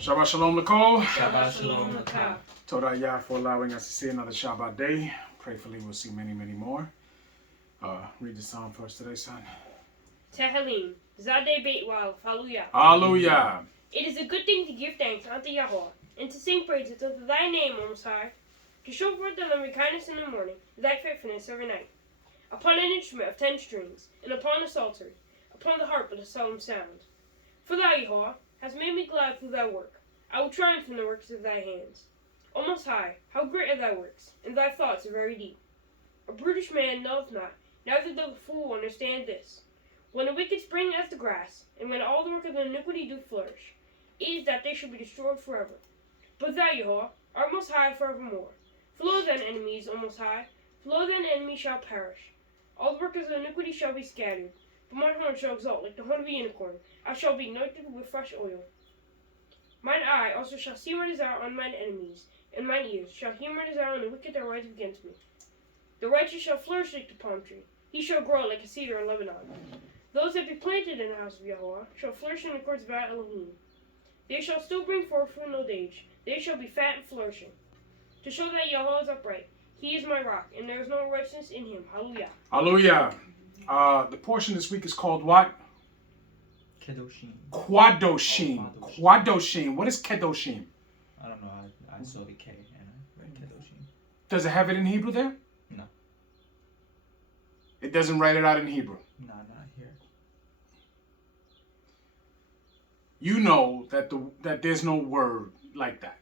Shabbat Shalom, Nicole. Shabbat Shalom, Nicole. Toda Yah for allowing us to see another Shabbat day. Prayfully, we'll see many, many more. Read the psalm for us today, son. Tehillim, Zadeh Beit Wav, Hallelujah. Hallelujah. It is a good thing to give thanks unto Yahweh, and to sing praises unto thy name, O Most High, to show forth thy loving kindness in the morning, thy faithfulness every night. Upon an instrument of 10 strings, and upon a psaltery, upon the harp with a solemn sound. For thou, Yahweh, hast made me glad through thy work. I will triumph in the works of thy hands. O Most High, how great are thy works, and thy thoughts are very deep. A brutish man knoweth not, neither doth a fool understand this. When the wicked spring as the grass, and when all the work of iniquity do flourish, it is that they shall be destroyed forever. But thou, Yahweh, art most high forevermore. For lo thine enemies, O Most High, for lo thine enemies shall perish. All the workers of iniquity shall be scattered, but mine horn shall exalt like the horn of a unicorn. I shall be anointed with fresh oil. Mine eye also shall see my desire on mine enemies, and mine ears shall hear my desire on the wicked that rise against me. The righteous shall flourish like the palm tree. He shall grow like a cedar in Lebanon. Those that be planted in the house of Yahweh shall flourish in the courts of our Elohim. They shall still bring forth fruit in old age. They shall be fat and flourishing. To show that Yahweh is upright, he is my rock, and there is no righteousness in him. Hallelujah. Hallelujah. The portion this week is called what? Qwadoshim. Qwadoshim. Qwadoshim. What is Qwadoshim? I don't know. I saw the K and I read Qwadoshim. Does it have it in Hebrew there? No. It doesn't write it out in Hebrew. No, not here. You know that there's no word like that.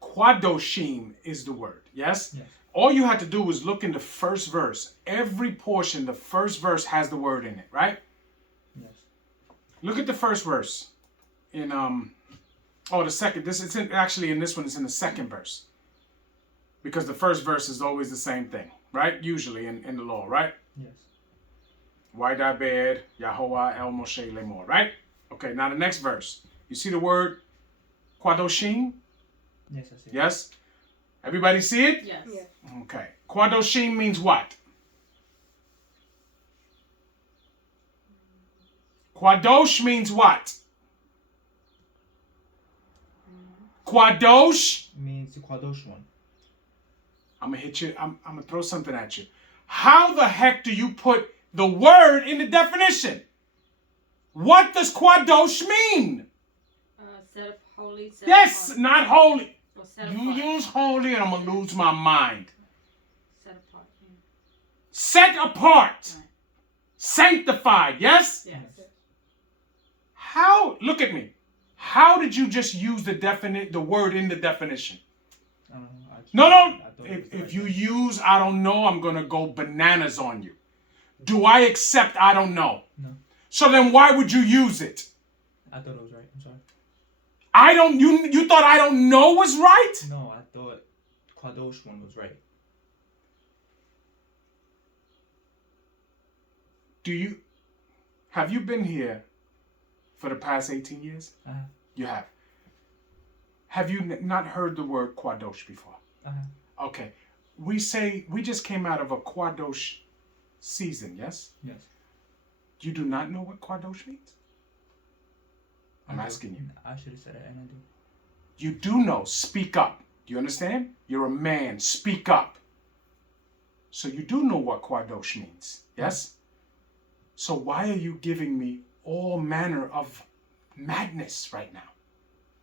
Qwadoshim is the word. Yes? Yes. All you have to do is look in the first verse. Every portion, the first verse has the word in it, right? Yes. Look at the first verse. In the second. Actually in this one it's in the second verse. Because the first verse is always the same thing, right? Usually in the law, right? Yes. Wayekra Yahweh El Moshe Lemor, right? Okay, now the next verse. You see the word Qwadoshim? Yes, I see. Yes? Everybody see it? Yes. Okay. Qwadoshim means what? Qwadosh means what? Qwadosh Means the Qwadosh one. I'm gonna hit you. I'm gonna throw something at you. How the heck do you put the word in the definition? What does Qwadosh mean? Set up holy. Set Yes, apart. not holy. Well, set You apart. use holy and I'm gonna lose my mind. Set apart. Yeah. Set apart. Right. Sanctified, yes? Yes. How, look at me. How did you just use the word in the definition? I don't know. No. I thought it was the If right you thing. use I don't know, I'm going to go bananas on you. Do I accept I don't know? No. So then why would you use it? I thought it was right. I'm sorry. You thought I don't know was right? No, I thought Qwadosh one was right. Have you been here for the past 18 years? Uh-huh. You have. Have you not heard the word Qwadosh before? Uh-huh. Okay. We just came out of a Qwadosh season, yes? Yes. You do not know what Qwadosh means? I'm I do. asking you. I should have said it, and I do. You do know. Speak up. Do you understand? You're a man. Speak up. So you do know what Qwadosh means, yes? So why are you giving me all manner of madness right now?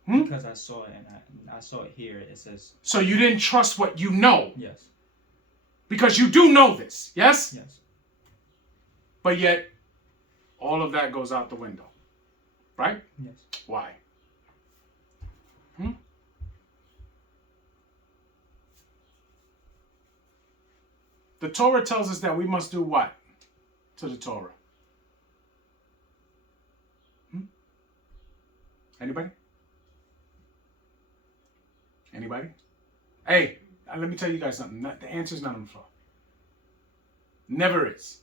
Because I saw it, and I saw it here. It says. So you didn't trust what you know. Yes. Because you do know this, yes? Yes. But yet, all of that goes out the window. Right? Yes. Why? The Torah tells us that we must do what to the Torah? Anybody? Anybody? Hey, let me tell you guys something. The answer's not on the floor. Never is.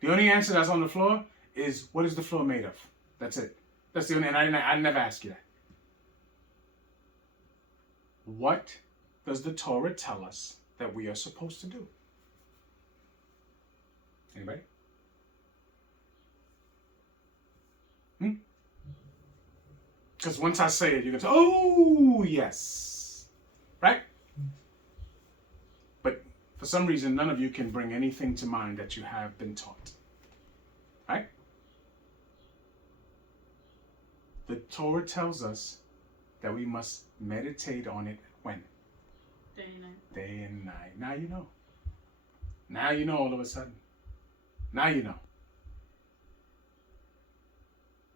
The only answer that's on the floor is, what is the floor made of? That's it. That's the only, and I never ask you that. What does the Torah tell us that we are supposed to do? Anybody? Because once I say it, you're going to say, oh, yes. Right? But for some reason, none of you can bring anything to mind that you have been taught. Right? The Torah tells us that we must meditate on it when? Day and night. Day and night. Now you know. Now you know all of a sudden. Now you know.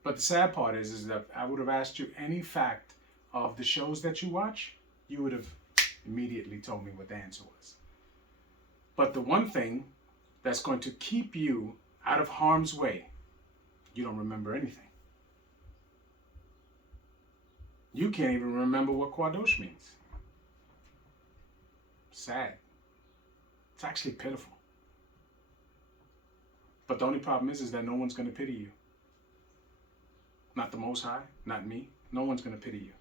But the sad part is that I would have asked you any fact of the shows that you watch, you would have immediately told me what the answer was. But the one thing that's going to keep you out of harm's way, you don't remember anything. You can't even remember what Qwadosh means. Sad. It's actually pitiful. But the only problem is that no one's going to pity you. Not the Most High, not me. No one's going to pity you.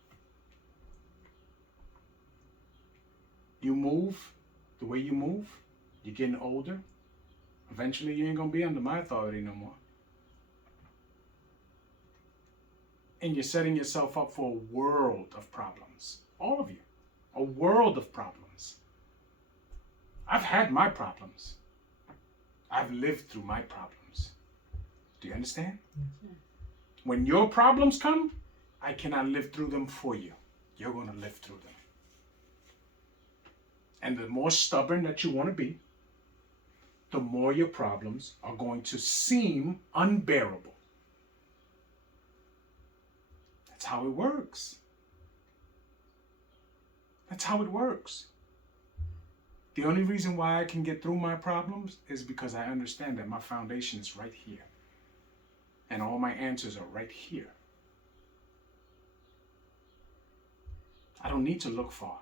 You move the way you move, you're getting older. Eventually you ain't going to be under my authority no more. And you're setting yourself up for a world of problems. All of you. A world of problems. I've had my problems. I've lived through my problems. Do you understand? Mm-hmm. When your problems come, I cannot live through them for you. You're going to live through them. And the more stubborn that you want to be, the more your problems are going to seem unbearable. That's how it works. That's how it works. The only reason why I can get through my problems is because I understand that my foundation is right here. And all my answers are right here. I don't need to look far.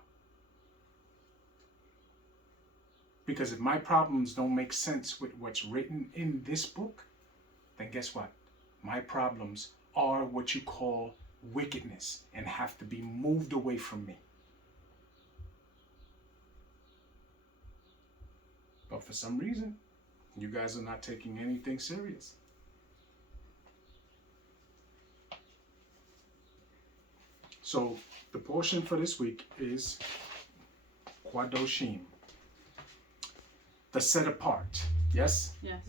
Because if my problems don't make sense with what's written in this book, then guess what? My problems are what you call wickedness and have to be moved away from me. But for some reason, you guys are not taking anything serious. So the portion for this week is Qwadoshim. The set apart. Yes? Yes.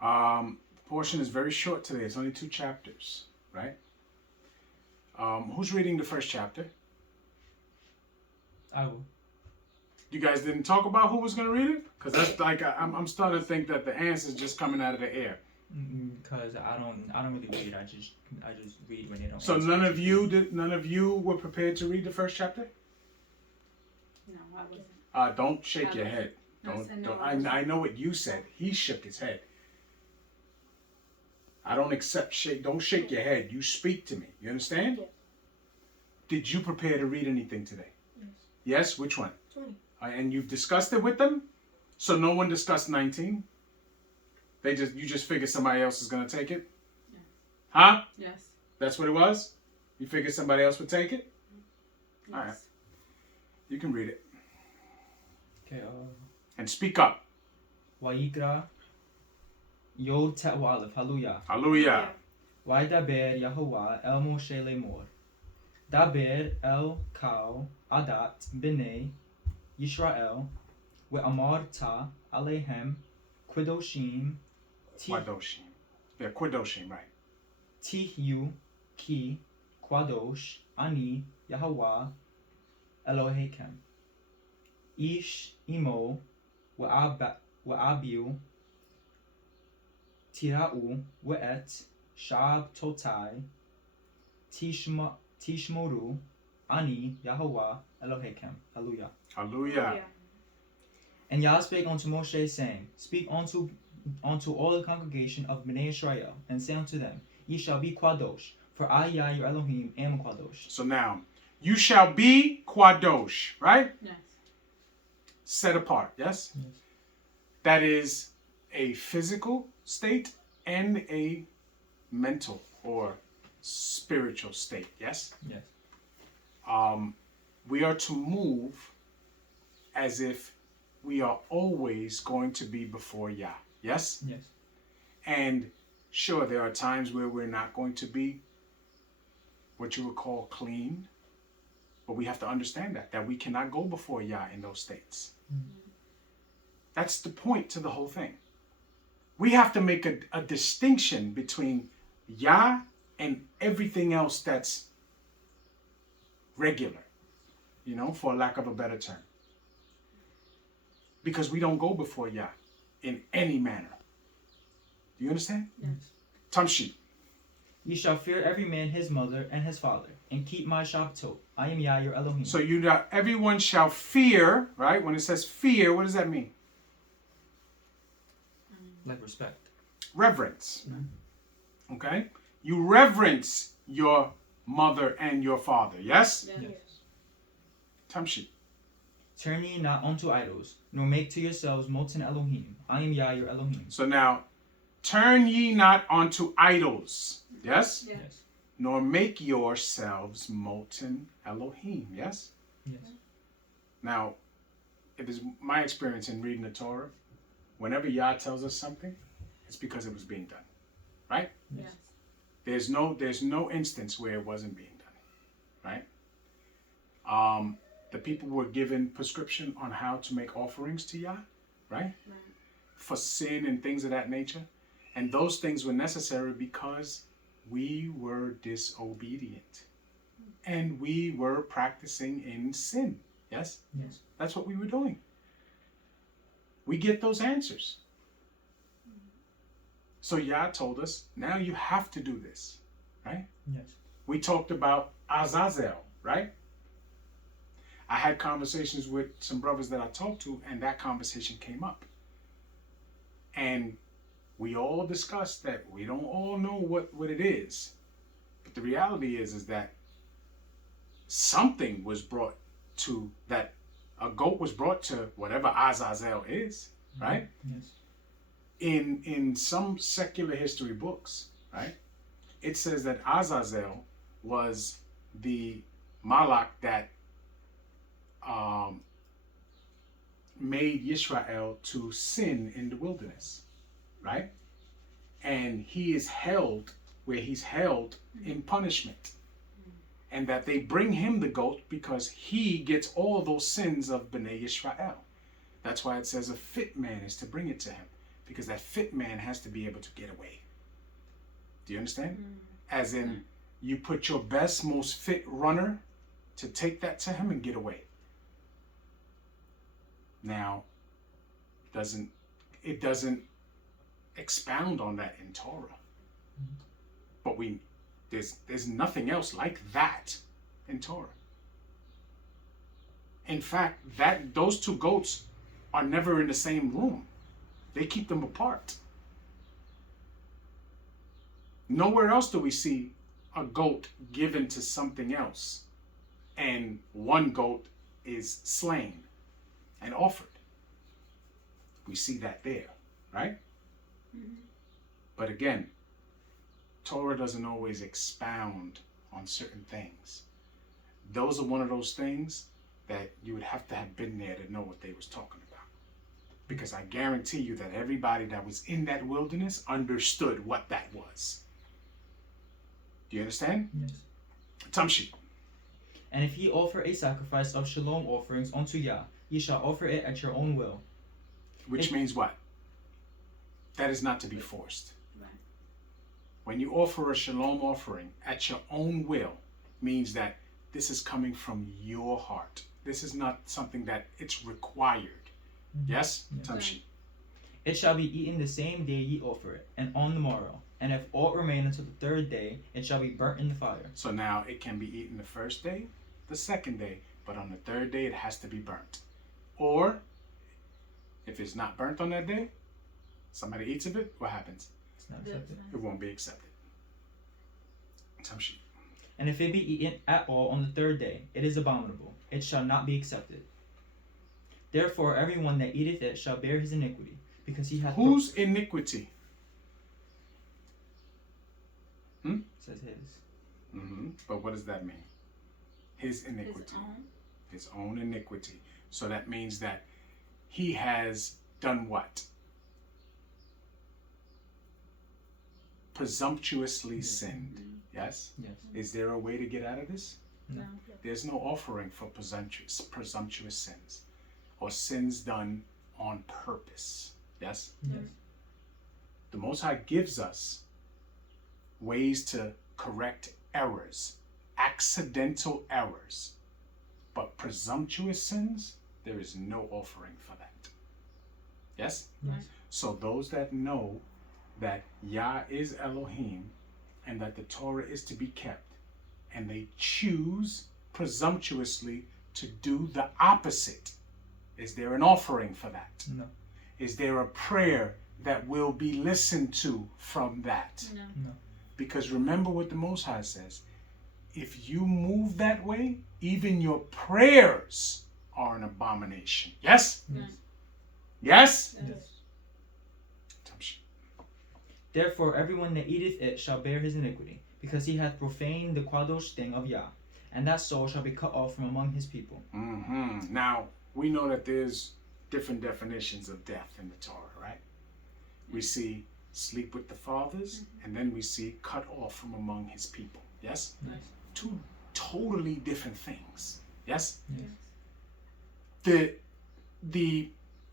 The portion is very short today. It's only 2 chapters, right? Who's reading the first chapter? I will. You guys didn't talk about who was going to read it? Because that's like, I'm starting to think that the answer's just coming out of the air. Because I don't really read. I just read when they don't. So answer. none of you were prepared to read the first chapter? No, I wasn't. Don't shake your head. I said no, Don't. I wasn't. I know what you said. He shook his head. I don't accept shake. Don't shake your head. You speak to me. You understand? Yes. Did you prepare to read anything today? Yes. Yes? Which one? 20. And you've discussed it with them? So no one discussed 19? You just figured somebody else is going to take it? Yes. Huh? Yes. That's what it was? You figured somebody else would take it? Yes. All right. You can read it. Okay. And speak up. Wayekra. Yod Tet Aleph. Hallelujah. Hallelujah. Vaydaber Yahovah el Moshe lemor. Daber el kal adat b'nei Yisrael ve'amarta alehem Qwadoshim Qwadoshim. Yeah, Qwadoshim, right. Tihyu ki Qwadosh ani Yahovah Elohechem. Ish imo ve'abiu tira'u ve'et shab totai tishmoru ani Yahovah Elohechem. Hallelujah. Hallelujah. And Yah spake unto Moshe, saying, Speak unto all the congregation of Bnei Israel, and say unto them, Ye shall be Qwadosh, for I, Yah, your Elohim, am Qwadosh. So now, you shall be Qwadosh, right? Yes. Set apart, yes? Yes. That is a physical state and a mental or spiritual state, yes? Yes. We are to move as if we are always going to be before Yah, yes? Yes. And sure, there are times where we're not going to be, what you would call clean. But we have to understand that we cannot go before Yah in those states. That's the point to the whole thing. We have to make a distinction between Yah and everything else that's regular, for lack of a better term. Because we don't go before Yah in any manner. Do you understand? Yes. Tamshi. Ye shall fear every man his mother and his father, and keep my Shabbatot. I am Yah, your Elohim. So everyone shall fear, right? When it says fear, what does that mean? Like respect. Reverence. Okay? You reverence your mother and your father, yes? Yes. Tamshi. Turn ye not unto idols, nor make to yourselves molten Elohim. I am Yah, your Elohim. So now, turn ye not unto idols, yes? Yes. Nor make yourselves molten Elohim, yes? Yes. Now, it is my experience in reading the Torah, whenever Yah tells us something, it's because it was being done, right? Yes. There's no instance where it wasn't being done, right? The people were given prescription on how to make offerings to Yah, right? For sin and things of that nature. And those things were necessary because we were disobedient. And we were practicing in sin. Yes? Yes. That's what we were doing. We get those answers. So Yah told us, now you have to do this, right? Yes. We talked about Azazel, right? I had conversations with some brothers that I talked to, and that conversation came up. And we all discussed that we don't all know what it is. But the reality is that something was brought to that, a goat was brought to whatever Azazel is, right? Yes. In some secular history books, right, it says that Azazel was the Malach that made Yisrael to sin in the wilderness, right? And he is held where he's held in punishment. And that they bring him the goat because he gets all those sins of Bnei Yisrael. That's why it says a fit man is to bring it to him. Because that fit man has to be able to get away. Do you understand? As in, you put your best, most fit runner to take that to him and get away. Now, it doesn't expound on that in Torah. But there's nothing else like that in Torah. In fact, those two goats are never in the same room. They keep them apart. Nowhere else do we see a goat given to something else and one goat is slain and offered. We see that there, right? But again, Torah doesn't always expound on certain things. Those are one of those things that you would have to have been there to know what they was talking about. Because I guarantee you that everybody that was in that wilderness understood what that was. Do you understand? Yes. Tamshi. And if ye offer a sacrifice of shalom offerings unto Yah, ye shall offer it at your own will. Which means what? That is not to be forced. Right. When you offer a shalom offering at your own will, means that this is coming from your heart. This is not something that it's required. Yes? Yes. Tamshi. It shall be eaten the same day ye offer it, and on the morrow. And if aught remain until the third day, it shall be burnt in the fire. So now it can be eaten the first day, the second day, but on the third day it has to be burnt. Or, if it's not burnt on that day, somebody eats of it, what happens? It's not accepted. It won't be accepted. Tamshi. And if it be eaten at all on the third day, it is abominable. It shall not be accepted. Therefore everyone that eateth it shall bear his iniquity, because he hath... Whose iniquity? Says his. But what does that mean? His iniquity. His own iniquity. So that means that he has done what? Presumptuously sinned. Yes? Yes. Is there a way to get out of this? No. There's no offering for presumptuous sins or sins done on purpose. Yes? Yes. The Most High gives us ways to correct errors, accidental errors. But presumptuous sins, there is no offering for that. Yes? Yes. So those that know that Yah is Elohim and that the Torah is to be kept, and they choose presumptuously to do the opposite, is there an offering for that? No. Is there a prayer that will be listened to from that? No. No. Because remember what the Most High says. If you move that way, even your prayers are an abomination. Yes? Yes. Yes? Yes. Therefore, everyone that eateth it shall bear his iniquity, because he hath profaned the Qwadosh thing of Yah, and that soul shall be cut off from among his people. Now, we know that there's different definitions of death in the Torah, right? We see sleep with the fathers, and then we see cut off from among his people. Yes? Yes. Two totally different things. Yes? Yes. The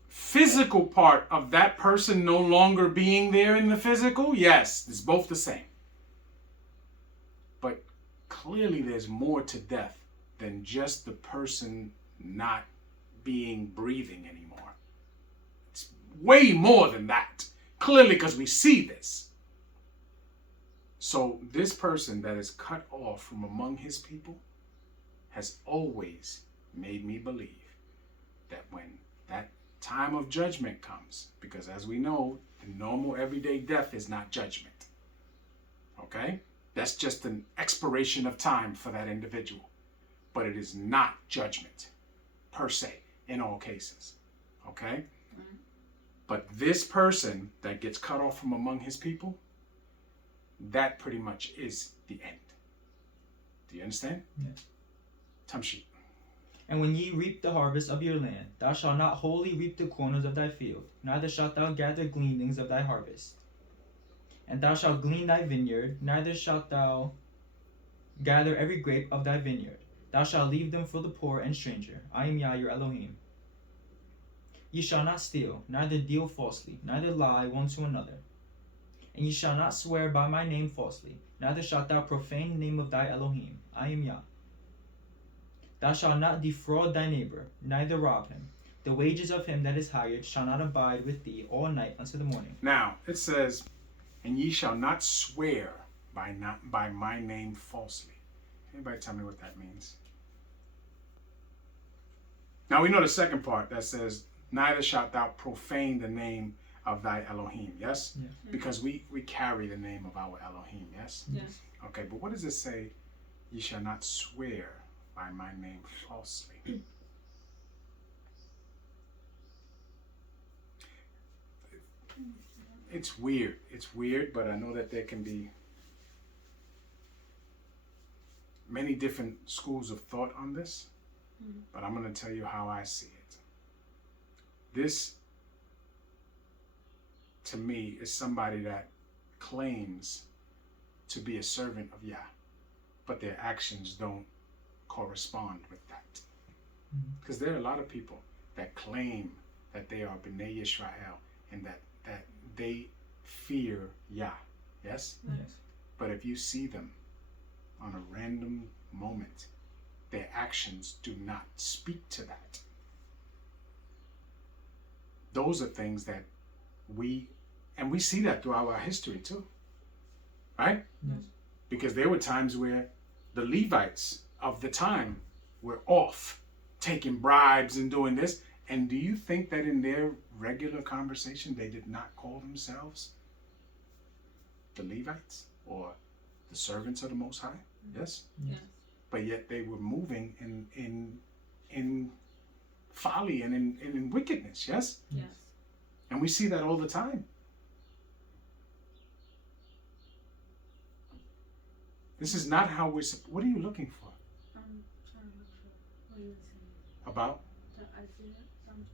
physical part of that person no longer being there in the physical, yes, it's both the same. But clearly there's more to death than just the person not being breathing anymore. It's way more than that. Clearly, because we see this. So this person that is cut off from among his people has always made me believe that when that time of judgment comes, because as we know, the normal everyday death is not judgment. Okay? That's just an expiration of time for that individual. But it is not judgment, per se, in all cases. Okay? But this person that gets cut off from among his people, that pretty much is the end. Do you understand? Yes. Tamshi. And when ye reap the harvest of your land, thou shalt not wholly reap the corners of thy field, neither shalt thou gather gleanings of thy harvest. And thou shalt glean thy vineyard, neither shalt thou gather every grape of thy vineyard. Thou shalt leave them for the poor and stranger. I am Yah, your Elohim. Ye shall not steal, neither deal falsely, neither lie one to another. And ye shall not swear by my name falsely, neither shalt thou profane the name of thy Elohim. I am Yah. Thou shalt not defraud thy neighbor, neither rob him. The wages of him that is hired shall not abide with thee all night until the morning. Now, it says, and ye shall not swear by my name falsely. Anybody tell me what that means? Now we know the second part that says, neither shalt thou profane the name of thy Elohim. Yes? Yes. Because we carry the name of our Elohim. Yes? Yes. Okay, but what does it say? Ye shall not swear by my name falsely. It's weird. It's weird, but I know that there can be many different schools of thought on this. But I'm going to tell you how I see it. This, to me, is somebody that claims to be a servant of Yah, but their actions don't correspond with that. Because there are a lot of people that claim that they are B'nai Yisrael and that they fear Yah. Yes? Yes. But if you see them on a random moment, their actions do not speak to that. Those are things that we see that throughout our history too. Right? Yes. Because there were times where the Levites of the time were off taking bribes and doing this. And do you think that in their regular conversation they did not call themselves the Levites or the servants of the Most High? Yes? Yes. But yet they were moving in folly and in wickedness. Yes? Yes. And we see that all the time. This is not how we're. What are you looking for? I'm trying to look for what you were saying. About The Isaiah. I'm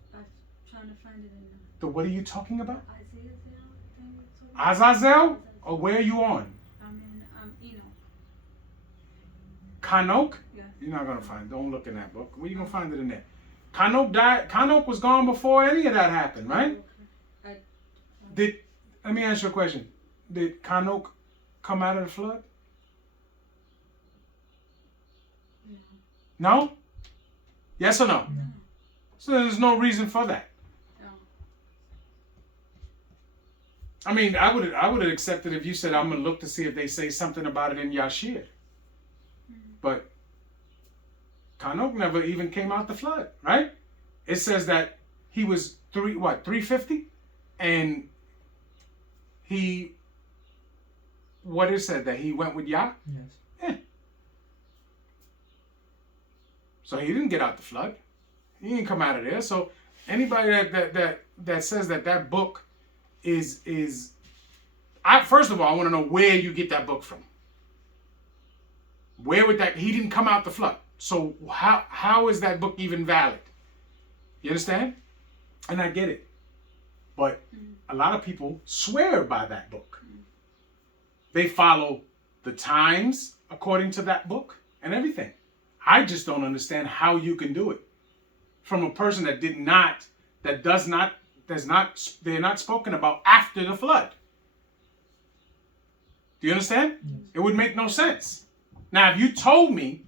trying to find it in the what are you talking about? Isaiah thing. You're talking about? Azazel? Or where are you on? I'm in Enoch. Kanok? Yeah. You're not going to find it. Don't look in that book. Where you going to find it in there? Kanok died. Kanok was gone before any of that happened, right? Let me ask you a question. Did Kanok come out of the flood? No? Yes or no? No. So there's no reason for that. No. I mean, I would have accepted if you said, I'm going to look to see if they say something about it in Yashir. But Kanok never even came out the flood, right? It says that he was 350? And what it said, that he went with Yah? Yes. Yeah. So he didn't get out the flood. He didn't come out of there. So anybody that says that book is first of all, I want to know where you get that book from. Where would he didn't come out the flood. So how is that book even valid? You understand? And I get it. But a lot of people swear by that book. They follow the times according to that book and everything. I just don't understand how you can do it from a person they're not spoken about after the flood. Do you understand? Yes. It would make no sense. Now, if you told me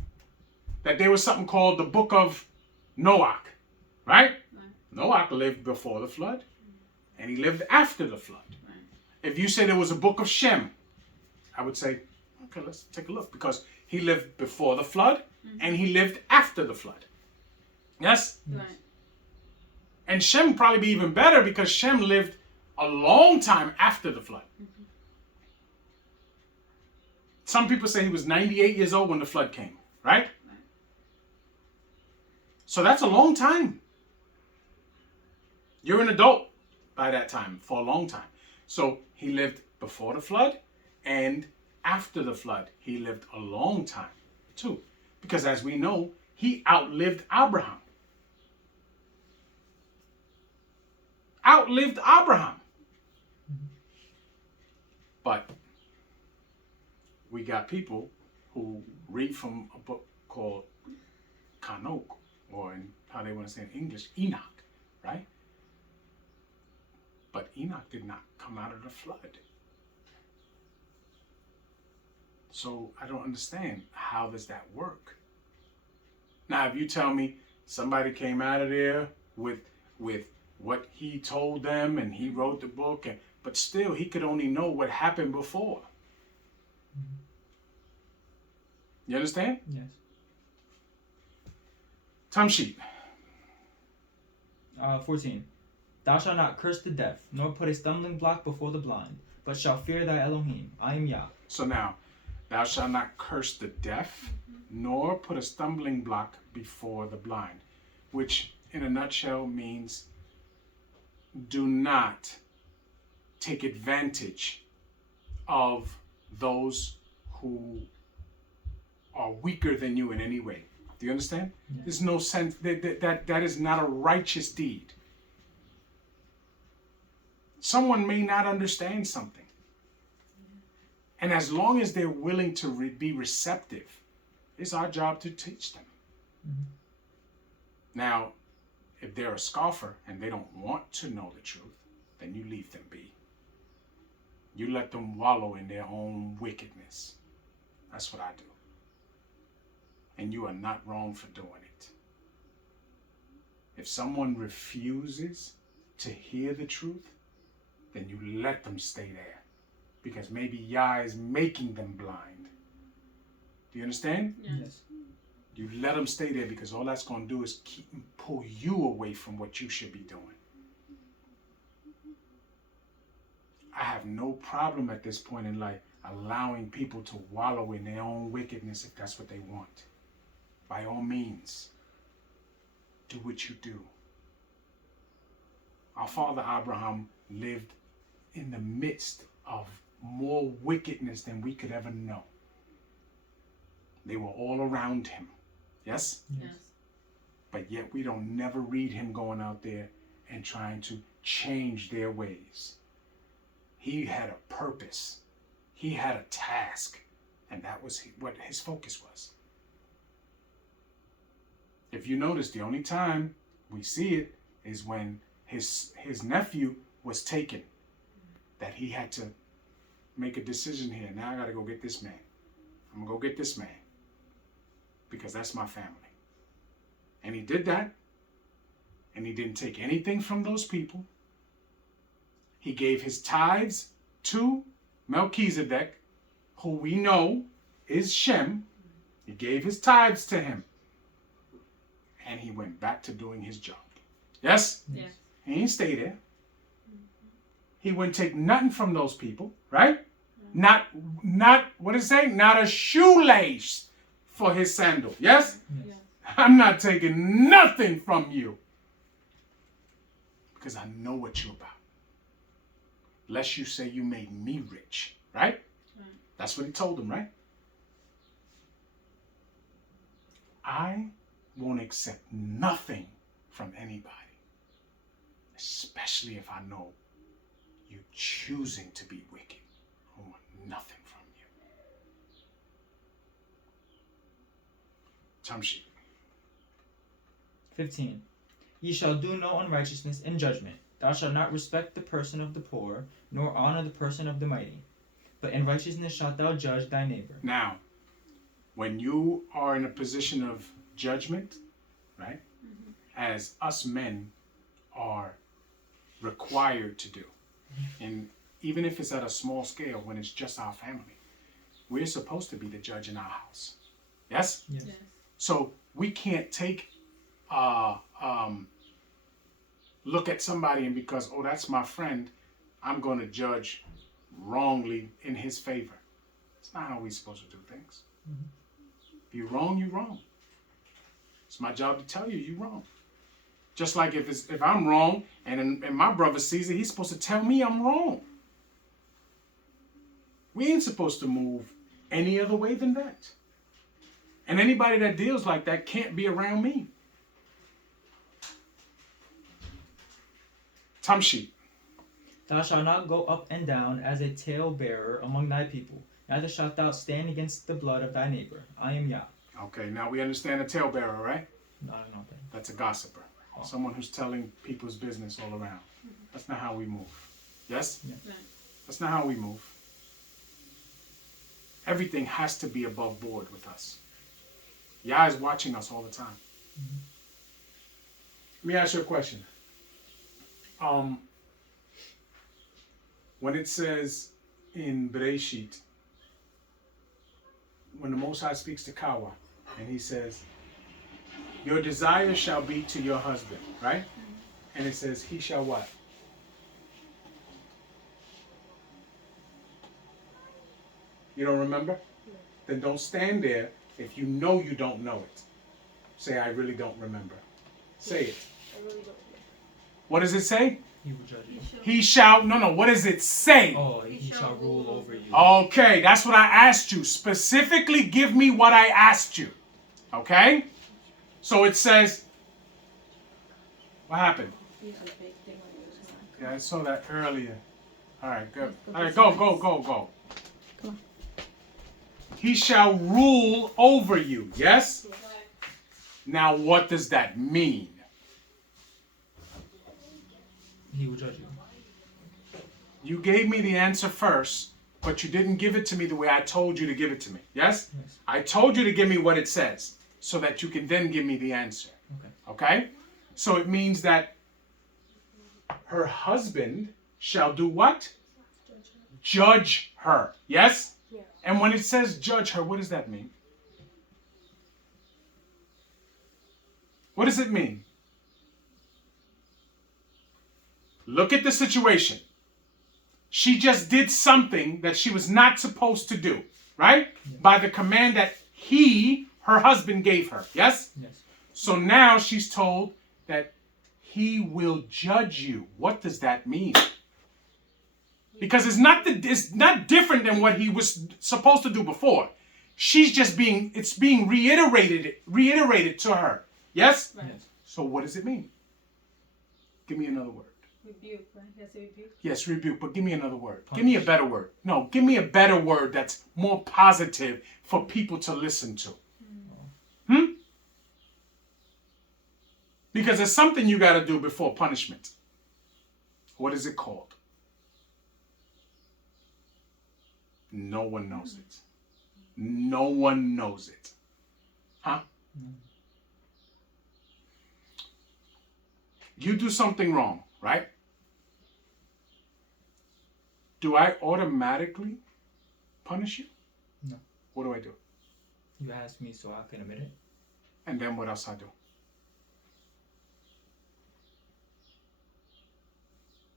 that there was something called the book of Noach, right? Noach lived before the flood, and he lived after the flood. If you said there was a book of Shem, I would say, okay, let's take a look, because he lived before the flood, and he lived after the flood. Yes? Right. And Shem would probably be even better, because Shem lived a long time after the flood. Some people say he was 98 years old when the flood came, right? So that's a long time. You're an adult by that time, for a long time. So he lived before the flood, and after the flood, he lived a long time too. Because as we know, he outlived Abraham. Outlived Abraham. But we got people who read from a book called Kanok, or in how they want to say in English, Enoch, right? But Enoch did not come out of the flood. So I don't understand, how does that work? Now, if you tell me somebody came out of there with what he told them and he wrote the book, but still he could only know what happened before. You understand? Yes. Time sheet. 14. Thou shalt not curse the deaf, nor put a stumbling block before the blind, but shalt fear thy Elohim. I am Yah. So now, thou shalt not curse the deaf, nor put a stumbling block before the blind, which in a nutshell means do not take advantage of those who are weaker than you in any way. Do you understand? Yeah. There's no sense that is not a righteous deed. Someone may not understand something. And as long as they're willing to be receptive, it's our job to teach them. Mm-hmm. Now, if they're a scoffer and they don't want to know the truth, then you leave them be. You let them wallow in their own wickedness. That's what I do. And you are not wrong for doing it. If someone refuses to hear the truth, then you let them stay there. Because maybe Yah is making them blind. Do you understand? Yes. You let them stay there, because all that's going to do is pull you away from what you should be doing. I have no problem at this point in life allowing people to wallow in their own wickedness if that's what they want. By all means, do what you do. Our father Abraham lived in the midst of more wickedness than we could ever know. They were all around him. Yes? Yes. But yet we don't never read him going out there and trying to change their ways. He had a purpose. He had a task. And that was what his focus was. If you notice, the only time we see it is when his nephew was taken, that he had to make a decision here. Now I got to go get this man. I'm going to go get this man because that's my family. And he did that, and he didn't take anything from those people. He gave his tithes to Melchizedek, who we know is Shem. He gave his tithes to him. And he went back to doing his job. Yes? Yeah. He didn't stay there. He wouldn't take nothing from those people, right? Not, what does it say? Not a shoelace for his sandal. Yes? Yeah. I'm not taking nothing from you. Because I know what you're about. Lest you say you made me rich, right? That's what he told him, right? I won't accept nothing from anybody. Especially if I know you choosing to be wicked. I want nothing from you. Tamshi. 15. Ye shall do no unrighteousness in judgment. Thou shalt not respect the person of the poor, nor honor the person of the mighty. But in righteousness shalt thou judge thy neighbor. Now, when you are in a position of judgment, right, as us men are required to do, and even if it's at a small scale, when it's just our family, we're supposed to be the judge in our house. Yes? Yes. Yes. So we can't take look at somebody and because, oh, that's my friend, I'm going to judge wrongly in his favor. It's not how we're supposed to do things. If you're wrong, you're wrong. It's my job to tell you you're wrong. Just like if I'm wrong and my brother sees it, he's supposed to tell me I'm wrong. We ain't supposed to move any other way than that. And anybody that deals like that can't be around me. Tamshi. Thou shalt not go up and down as a talebearer among thy people, neither shalt thou stand against the blood of thy neighbor. I am Yah. Okay, now we understand a talebearer, right? No, I don't know that. That's a gossiper. Oh. Someone who's telling people's business all around. That's not how we move. Yes? Yeah. Right. That's not how we move. Everything has to be above board with us. Yah is watching us all the time. Let me ask you a question. When it says in Bereshit, when the Most High speaks to Kawa, and he says, your desire shall be to your husband, right? And it says, he shall what? You don't remember? Then don't stand there if you know you don't know it. Say, I really don't remember. Say it. I really don't. What does it say? He will judge you. He shall, no, what does it say? Oh, he shall rule over you. Okay, that's what I asked you. Specifically give me what I asked you. Okay? So it says, what happened? Yeah, I saw that earlier. All right, good. All right, go. Come on. He shall rule over you, yes? Now, what does that mean? He will judge you. You gave me the answer first, but you didn't give it to me the way I told you to give it to me, yes? Yes. I told you to give me what it says so that you can then give me the answer. Okay? So it means that her husband shall do what? Judge her. Yes? Yeah. And when it says judge her, what does that mean? What does it mean? Look at the situation. She just did something that she was not supposed to do, right? Yeah. By the command that he, her husband, gave her. Yes? Yes. So now she's told that he will judge you. What does that mean? Because it's not different than what he was supposed to do before. She's just it's being reiterated to her. Yes? Right. Yes. So what does it mean? Give me another word. Rebuke, right? That's a rebuke. Yes, rebuke, but give me another word. Punish. Give me a better word. No, give me a better word that's more positive for people to listen to. Because there's something you got to do before punishment. What is it called? No one knows it. No one knows it. Huh? You do something wrong, right? Do I automatically punish you? No. What do I do? You asked me so I can admit it. And then what else I do?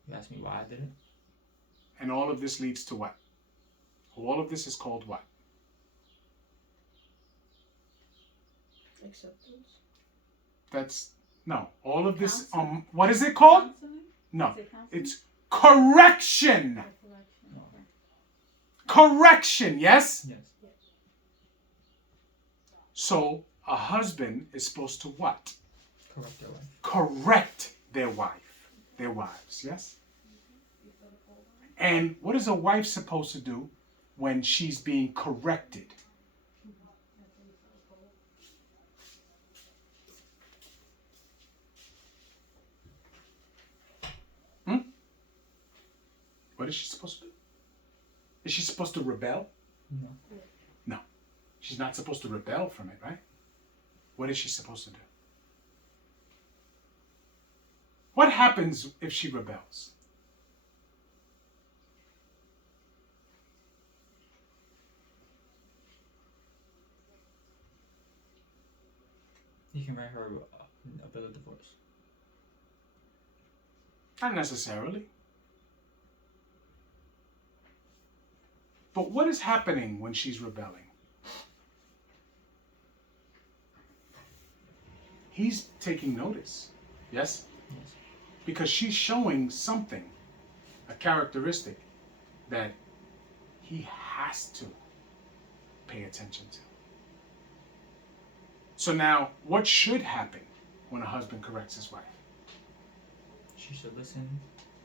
You asked me why I did it. And all of this leads to what? All of this is called what? Acceptance. That's, no. All of this, what is it called? Counseling? No. Is it counseling? It's correction. Or correction, okay. Correction, yes? Yes. So a husband is supposed to what? Correct your wife. Correct their wives, yes? And what is a wife supposed to do when she's being corrected? What is she supposed to do? Is she supposed to rebel? No. No. She's not supposed to rebel from it, right? What is she supposed to do? What happens if she rebels? You can write her a bill of divorce. Not necessarily. But what is happening when she's rebelling? He's taking notice, yes? Yes. Because she's showing something, a characteristic that he has to pay attention to. So now, what should happen when a husband corrects his wife? She should listen,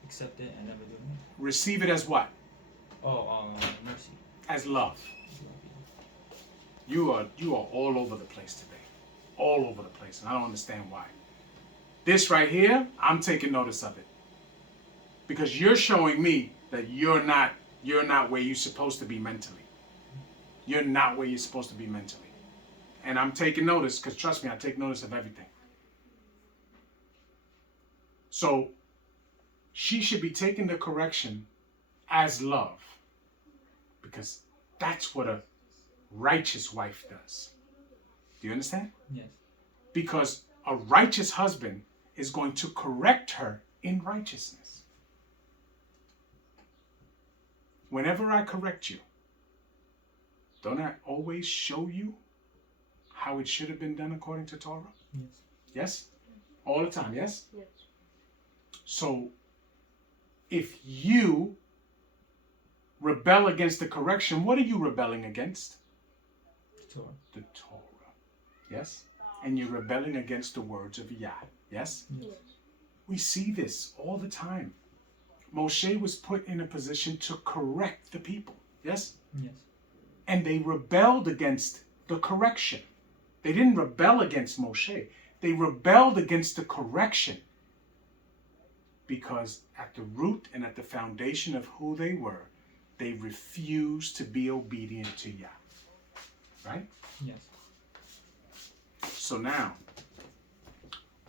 accept it, and never do it again. Receive it as what? Mercy. As love. You are all over the place today. All over the place, and I don't understand why. This right here, I'm taking notice of it. Because you're showing me that you're not where you're supposed to be mentally. You're not where you're supposed to be mentally. And I'm taking notice, because trust me, I take notice of everything. So, she should be taking the correction as love. Because that's what a righteous wife does. Do you understand? Yes. Because a righteous husband is going to correct her in righteousness. Whenever I correct you, don't I always show you how it should have been done according to Torah? Yes. Yes? All the time, yes? Yes. So, if you rebel against the correction, what are you rebelling against? Torah. The Torah. Yes? And you're rebelling against the words of Yah. Yes? Yes. We see this all the time. Moshe was put in a position to correct the people. Yes? Yes. And they rebelled against the correction. They didn't rebel against Moshe. They rebelled against the correction. Because at the root and at the foundation of who they were, they refused to be obedient to Yah. Right? Yes. So now,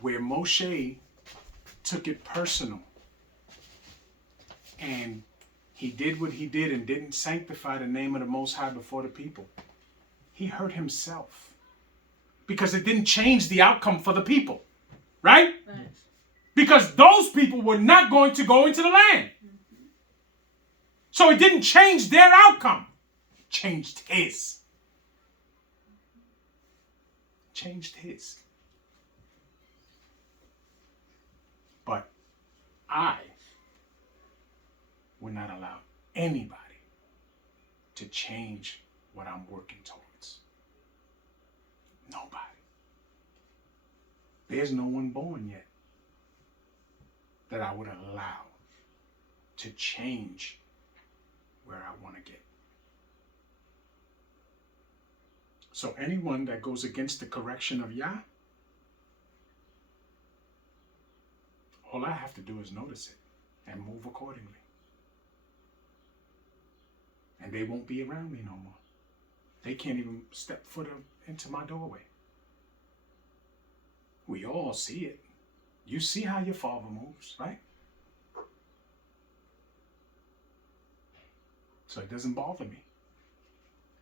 where Moshe took it personal and he did what he did and didn't sanctify the name of the Most High before the people, he hurt himself because it didn't change the outcome for the people, right? Right. Yes. Because those people were not going to go into the land. So it didn't change their outcome. It changed his. Changed his. But I would not allow anybody to change what I'm working towards. Nobody. There's no one born yet that I would allow to change where I want to get. So anyone that goes against the correction of Yah, All I have to do is notice it and move accordingly. And they won't be around me no more. They can't even step foot into my doorway. We all see it. You see how your father moves, right? So it doesn't bother me.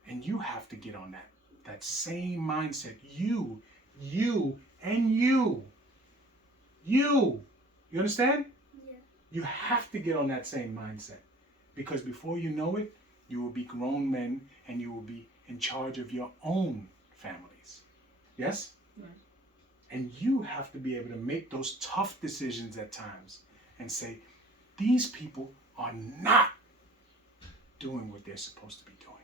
And you have to get on that same mindset. You. You understand? Yeah. You have to get on that same mindset. Because before you know it, you will be grown men and you will be in charge of your own families. Yes? Right. And you have to be able to make those tough decisions at times and say, these people are not doing what they're supposed to be doing.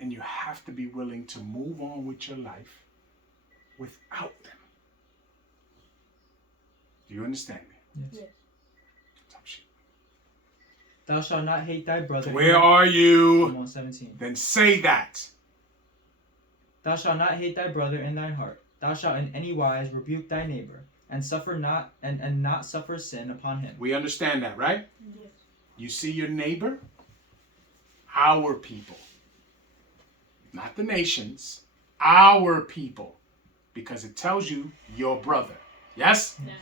And you have to be willing to move on with your life without them. Do you understand me? Yes. Yes. Top shit. Thou shalt not hate thy brother. Where are you? I'm on 17. Then say that. Thou shalt not hate thy brother in thine heart. Thou shalt in any wise rebuke thy neighbor, and suffer not and not suffer sin upon him. We understand that, right? Yes. You see your neighbor? Our people. Not the nations. Our people. Because it tells you your brother. Yes? Yes.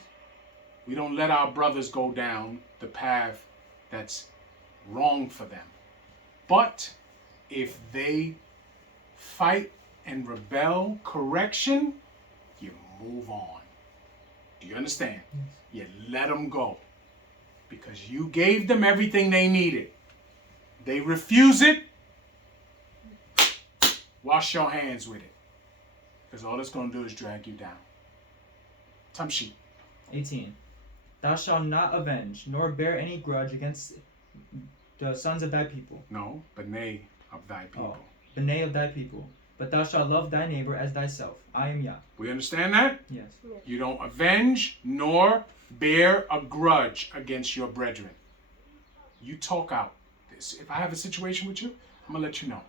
We don't let our brothers go down the path that's wrong for them. But if they fight and rebel correction, you move on. Do you understand? You let them go. Because you gave them everything they needed. They refuse it, wash your hands with it. Because all it's going to do is drag you down. Tamshi. 18. Thou shalt not avenge, nor bear any grudge against the sons of thy people. No, but nay of thy people. The nay of thy people. But thou shalt love thy neighbor as thyself. I am Yah. We understand that? Yes. You don't avenge nor bear a grudge against your brethren. You talk out. If I have a situation with you, I'm going to let you know.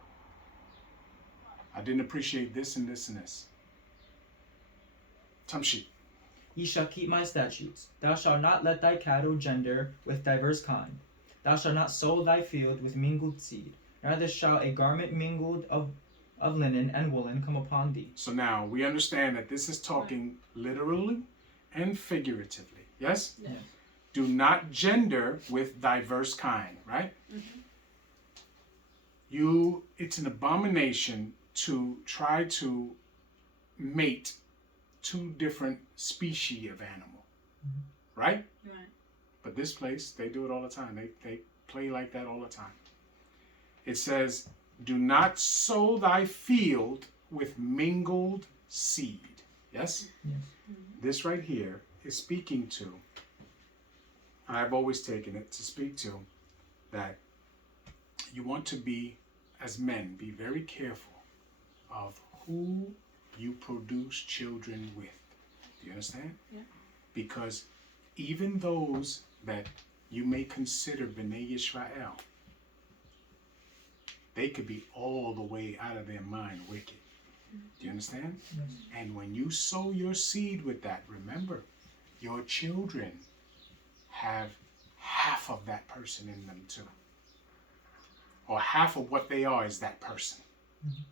I didn't appreciate this and this and this. Tamshi. Ye shall keep my statutes. Thou shalt not let thy cattle gender with diverse kind. Thou shalt not sow thy field with mingled seed. Neither shall a garment mingled of linen and woolen come upon thee. So now we understand that this is talking literally and figuratively. Yes? Yes. Do not gender with diverse kind, right? Mm-hmm. It's an abomination to try to mate two different species of animal, right? Right. But this place, they do it all the time. They play like that all the time. It says, do not sow thy field with mingled seed. Yes? Yes. This right here is speaking to, I've always taken it to speak to, that you want to be, as men, be very careful of who you produce children with. Do you understand? Yeah. Because even those that you may consider B'nai Yisrael, they could be all the way out of their mind wicked. Do you understand? Yes. And when you sow your seed with that, remember, your children have half of that person in them too. Or half of what they are is that person. Mm-hmm.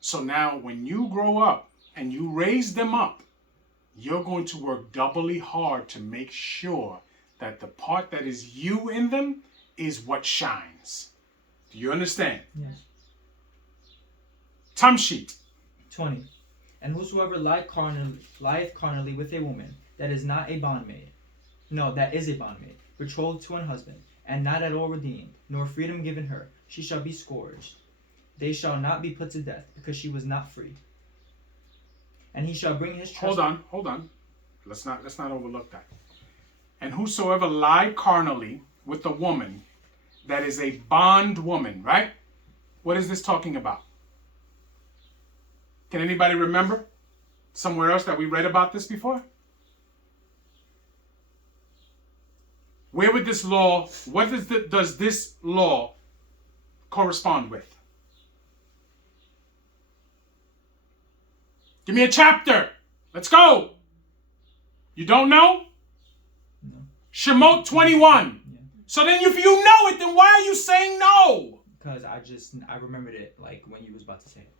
So now when you grow up and you raise them up, you're going to work doubly hard to make sure that the part that is you in them is what shines. Do you understand? Yes. Tamshit. 20. And whosoever lieth carnally with a woman that is not a bondmaid, no, that is a bondmaid, betrothed to an husband, and not at all redeemed, nor freedom given her, she shall be scourged. They shall not be put to death, because she was not free. And he shall bring his Hold on. Let's not overlook that. And whosoever lie carnally with a woman that is a bondwoman, right? What is this talking about? Can anybody remember somewhere else that we read about this before? Where would this law, what does this law correspond with? Give me a chapter. Let's go. You don't know? No. Shemot 21. Yeah. So then if you know it, then why are you saying no? Because I remembered it like when you was about to say it.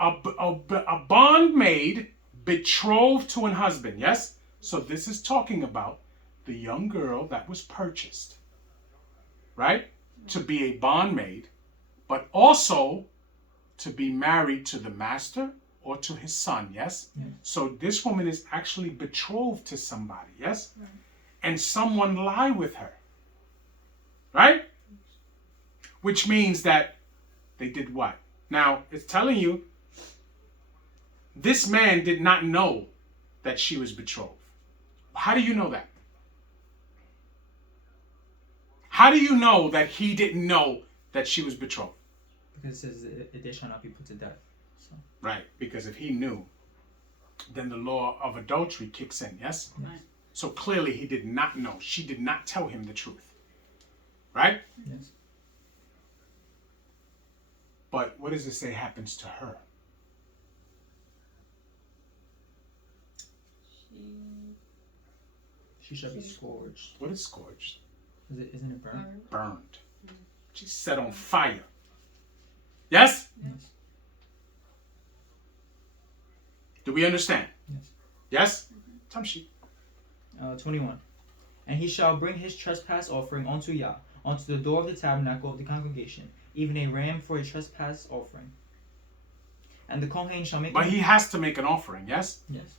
A bondmaid betrothed to an husband, yes? So this is talking about the young girl that was purchased, right? To be a bondmaid, but also to be married to the master or to his son, yes? Yes. So this woman is actually betrothed to somebody, yes? Right. And someone lie with her, right? Which means that they did what? Now, it's telling you this man did not know that she was betrothed. How do you know that? How do you know that he didn't know that she was betrothed? Because it says they shall not be put to death. So. Right, because if he knew, then the law of adultery kicks in, yes? Right. So clearly he did not know. She did not tell him the truth. Right? Yes. But what does it say happens to her? She shall be scourged. What is scourged? Isn't it burned? Burned. She's set on fire. Yes? Yes. Do we understand? Yes. Yes? Tamshi. 21. And he shall bring his trespass offering unto Yah, unto the door of the tabernacle of the congregation, even a ram for a trespass offering. And the Kohen shall make... But he has to make an offering, yes? Yes.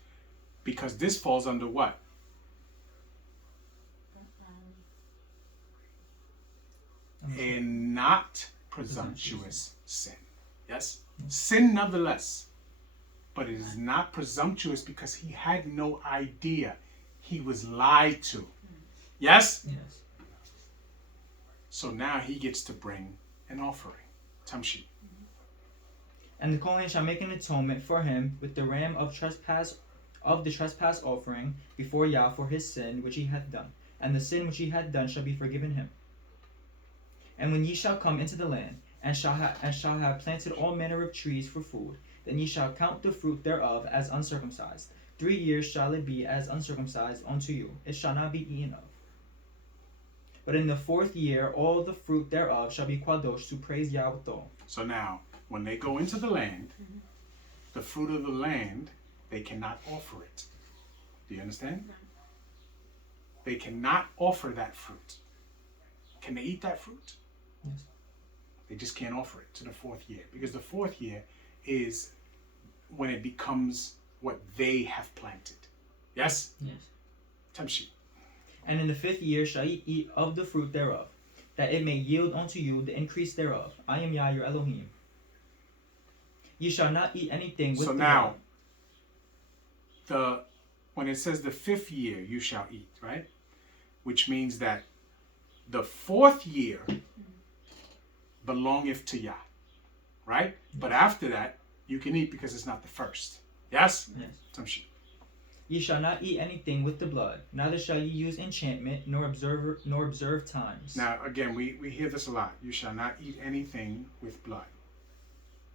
Because this falls under what? A not presumptuous sin. Yes? Sin nonetheless. But it is not presumptuous because he had no idea. He was lied to. Yes? Yes. So now he gets to bring an offering. Tamshi. And the Kohen shall make an atonement for him with the ram of the trespass offering before Yah for his sin which he hath done. And the sin which he hath done shall be forgiven him. And when ye shall come into the land, and shall have planted all manner of trees for food, then ye shall count the fruit thereof as uncircumcised. 3 years shall it be as uncircumcised unto you. It shall not be eaten of. But in the 4th year all the fruit thereof shall be Qwadosh to praise Yah withal. So now, when they go into the land, the fruit of the land, they cannot offer it. Do you understand? They cannot offer that fruit. Can they eat that fruit? Yes. They just can't offer it to the 4th year. Because the 4th year is when it becomes what they have planted. Yes? Yes. Tamshi. And in the 5th year shall ye eat of the fruit thereof, that it may yield unto you the increase thereof. I am Yah your Elohim. Ye shall not eat anything with So the now, blood. when it says the 5th year you shall eat, right? Which means that the 4th year belongeth to Yah, right? But after that, you can eat because it's not the first. Yes? Yes. Tamshi. Ye shall not eat anything with the blood, neither shall ye use enchantment, nor observe times. Now, again, we hear this a lot. You shall not eat anything with blood.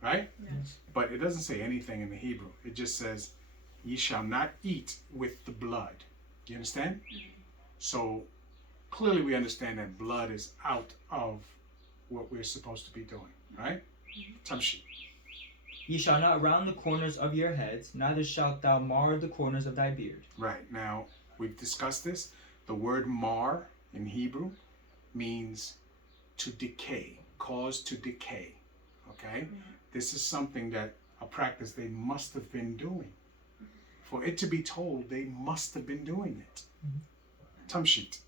Right? Yes. But it doesn't say anything in the Hebrew. It just says, ye shall not eat with the blood. You understand? So, clearly we understand that blood is out of what we're supposed to be doing. Right? Tamshi. Ye shall not round the corners of your heads, neither shalt thou mar the corners of thy beard. Right. Now, we've discussed this. The word mar in Hebrew means to decay, cause to decay. Okay? This is something that, a practice they must have been doing. For it to be told, they must have been doing it. Tamshit.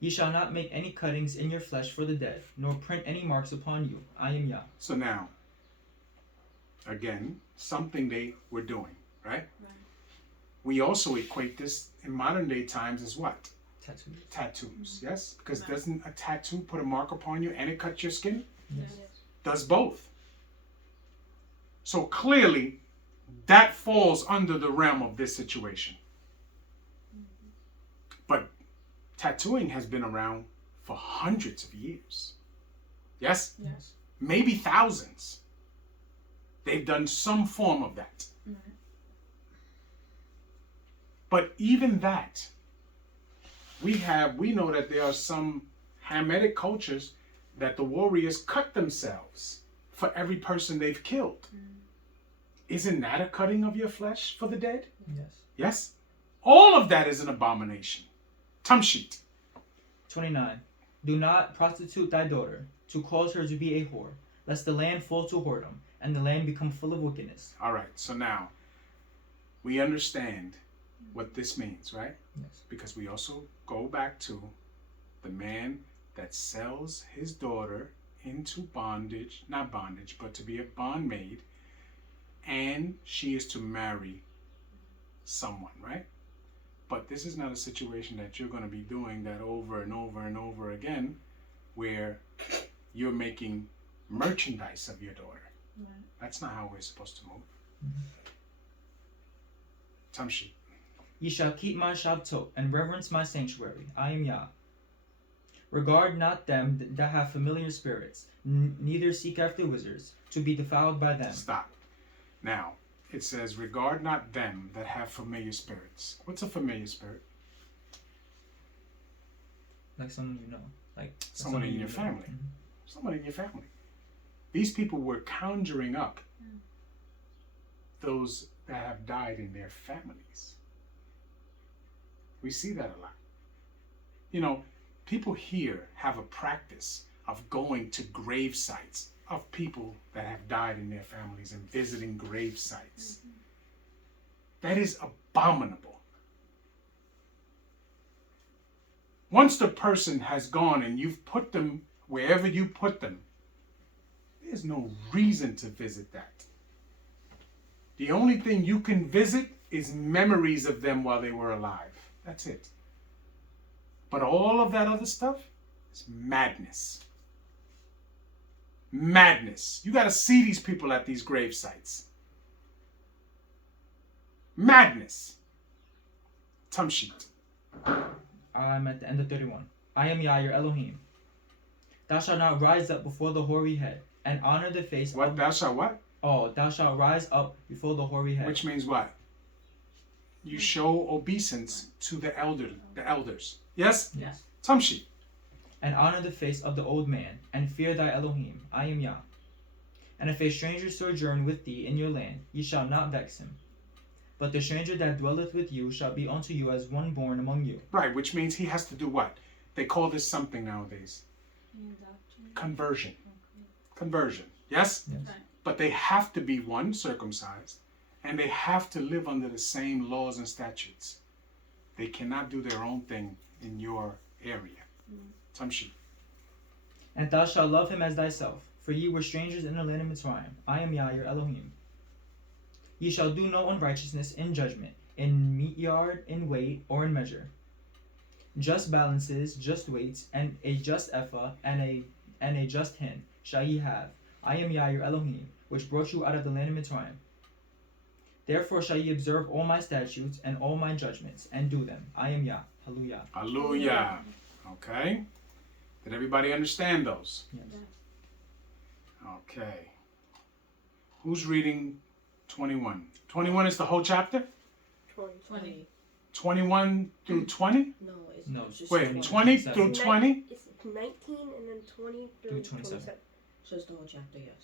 Ye shall not make any cuttings in your flesh for the dead, nor print any marks upon you. I am Yah. So now, again, something they were doing, right? We also equate this in modern day times as what? Tattoos. Tattoos, yes? Because doesn't a tattoo put a mark upon you and it cuts your skin? Yes. Does both. So clearly, that falls under the realm of this situation. But tattooing has been around for hundreds of years. Yes? Yes. Maybe thousands. They've done some form of that. Right. But even that, we know that there are some Hamitic cultures that the warriors cut themselves for every person they've killed. Isn't that a cutting of your flesh for the dead? Yes. Yes? All of that is an abomination. Tamshit. 29. Do not prostitute thy daughter, to cause her to be a whore, lest the land fall to whoredom, and the land become full of wickedness. All right, so now we understand what this means, right? Yes. Because we also go back to the man that sells his daughter into bondage, not bondage, but to be a bondmaid, and she is to marry someone, right? But this is not a situation that you're going to be doing that over and over and over again, where you're making merchandise of your daughter. Right. That's not how we're supposed to move. Tamshi. Ye shall keep my Shabtot, and reverence my sanctuary. I am Yah. Regard not them that have familiar spirits, neither seek after wizards, to be defiled by them. Stop. Now, it says, regard not them that have familiar spirits. What's a familiar spirit? Like someone you know. Like Someone in you your know. family. Mhm. Someone in your family. These people were conjuring up those that have died in their families. We see that a lot. You know, people here have a practice of going to grave sites of people that have died in their families and visiting grave sites. That is abominable. Once the person has gone and you've put them wherever you put them, there's no reason to visit that. The only thing you can visit is memories of them while they were alive. That's it. But all of that other stuff is madness. Madness. You got to see these people at these grave sites. Madness. Tamshit. I'm at the end of 31. I am Yah, your Elohim. Thou shalt not rise up before the hoary head, and honor the face What? of... Thou shalt what? Oh, thou shalt rise up before the hoary head. Which means what? You show obeisance to the elders. Yes? Yes. Tamshit. And honor the face of the old man, and fear thy Elohim. I am Yah. And if a stranger sojourn with thee in your land, ye shall not vex him. But the stranger that dwelleth with you shall be unto you as one born among you. Right, which means he has to do what? They call this something nowadays. Indoctrinate. Conversion. Okay. Conversion. Yes? Yes. Right. But they have to be, one, circumcised, and they have to live under the same laws and statutes. They cannot do their own thing in your area. Tamshi. And thou shalt love him as thyself, for ye were strangers in the land of Mitzrayim. I am Yah, your Elohim. Ye shall do no unrighteousness in judgment, in meat yard, in weight, or in measure. Just balances, just weights, and a just ephah, and a just hin shall ye have. I am Yah, your Elohim, which brought you out of the land of Mitzrayim. Therefore shall ye observe all my statutes and all my judgments, and do them. I am Yah. Hallelujah. Hallelujah. Okay. Did everybody understand those? Yes. Okay. Who's reading 21? 21 is the whole chapter? 20. 21 through 20? No, it's No, just Wait, 20. 20 through 20? It's 19 and then 20 through Through 27. 27. just the whole chapter, yes.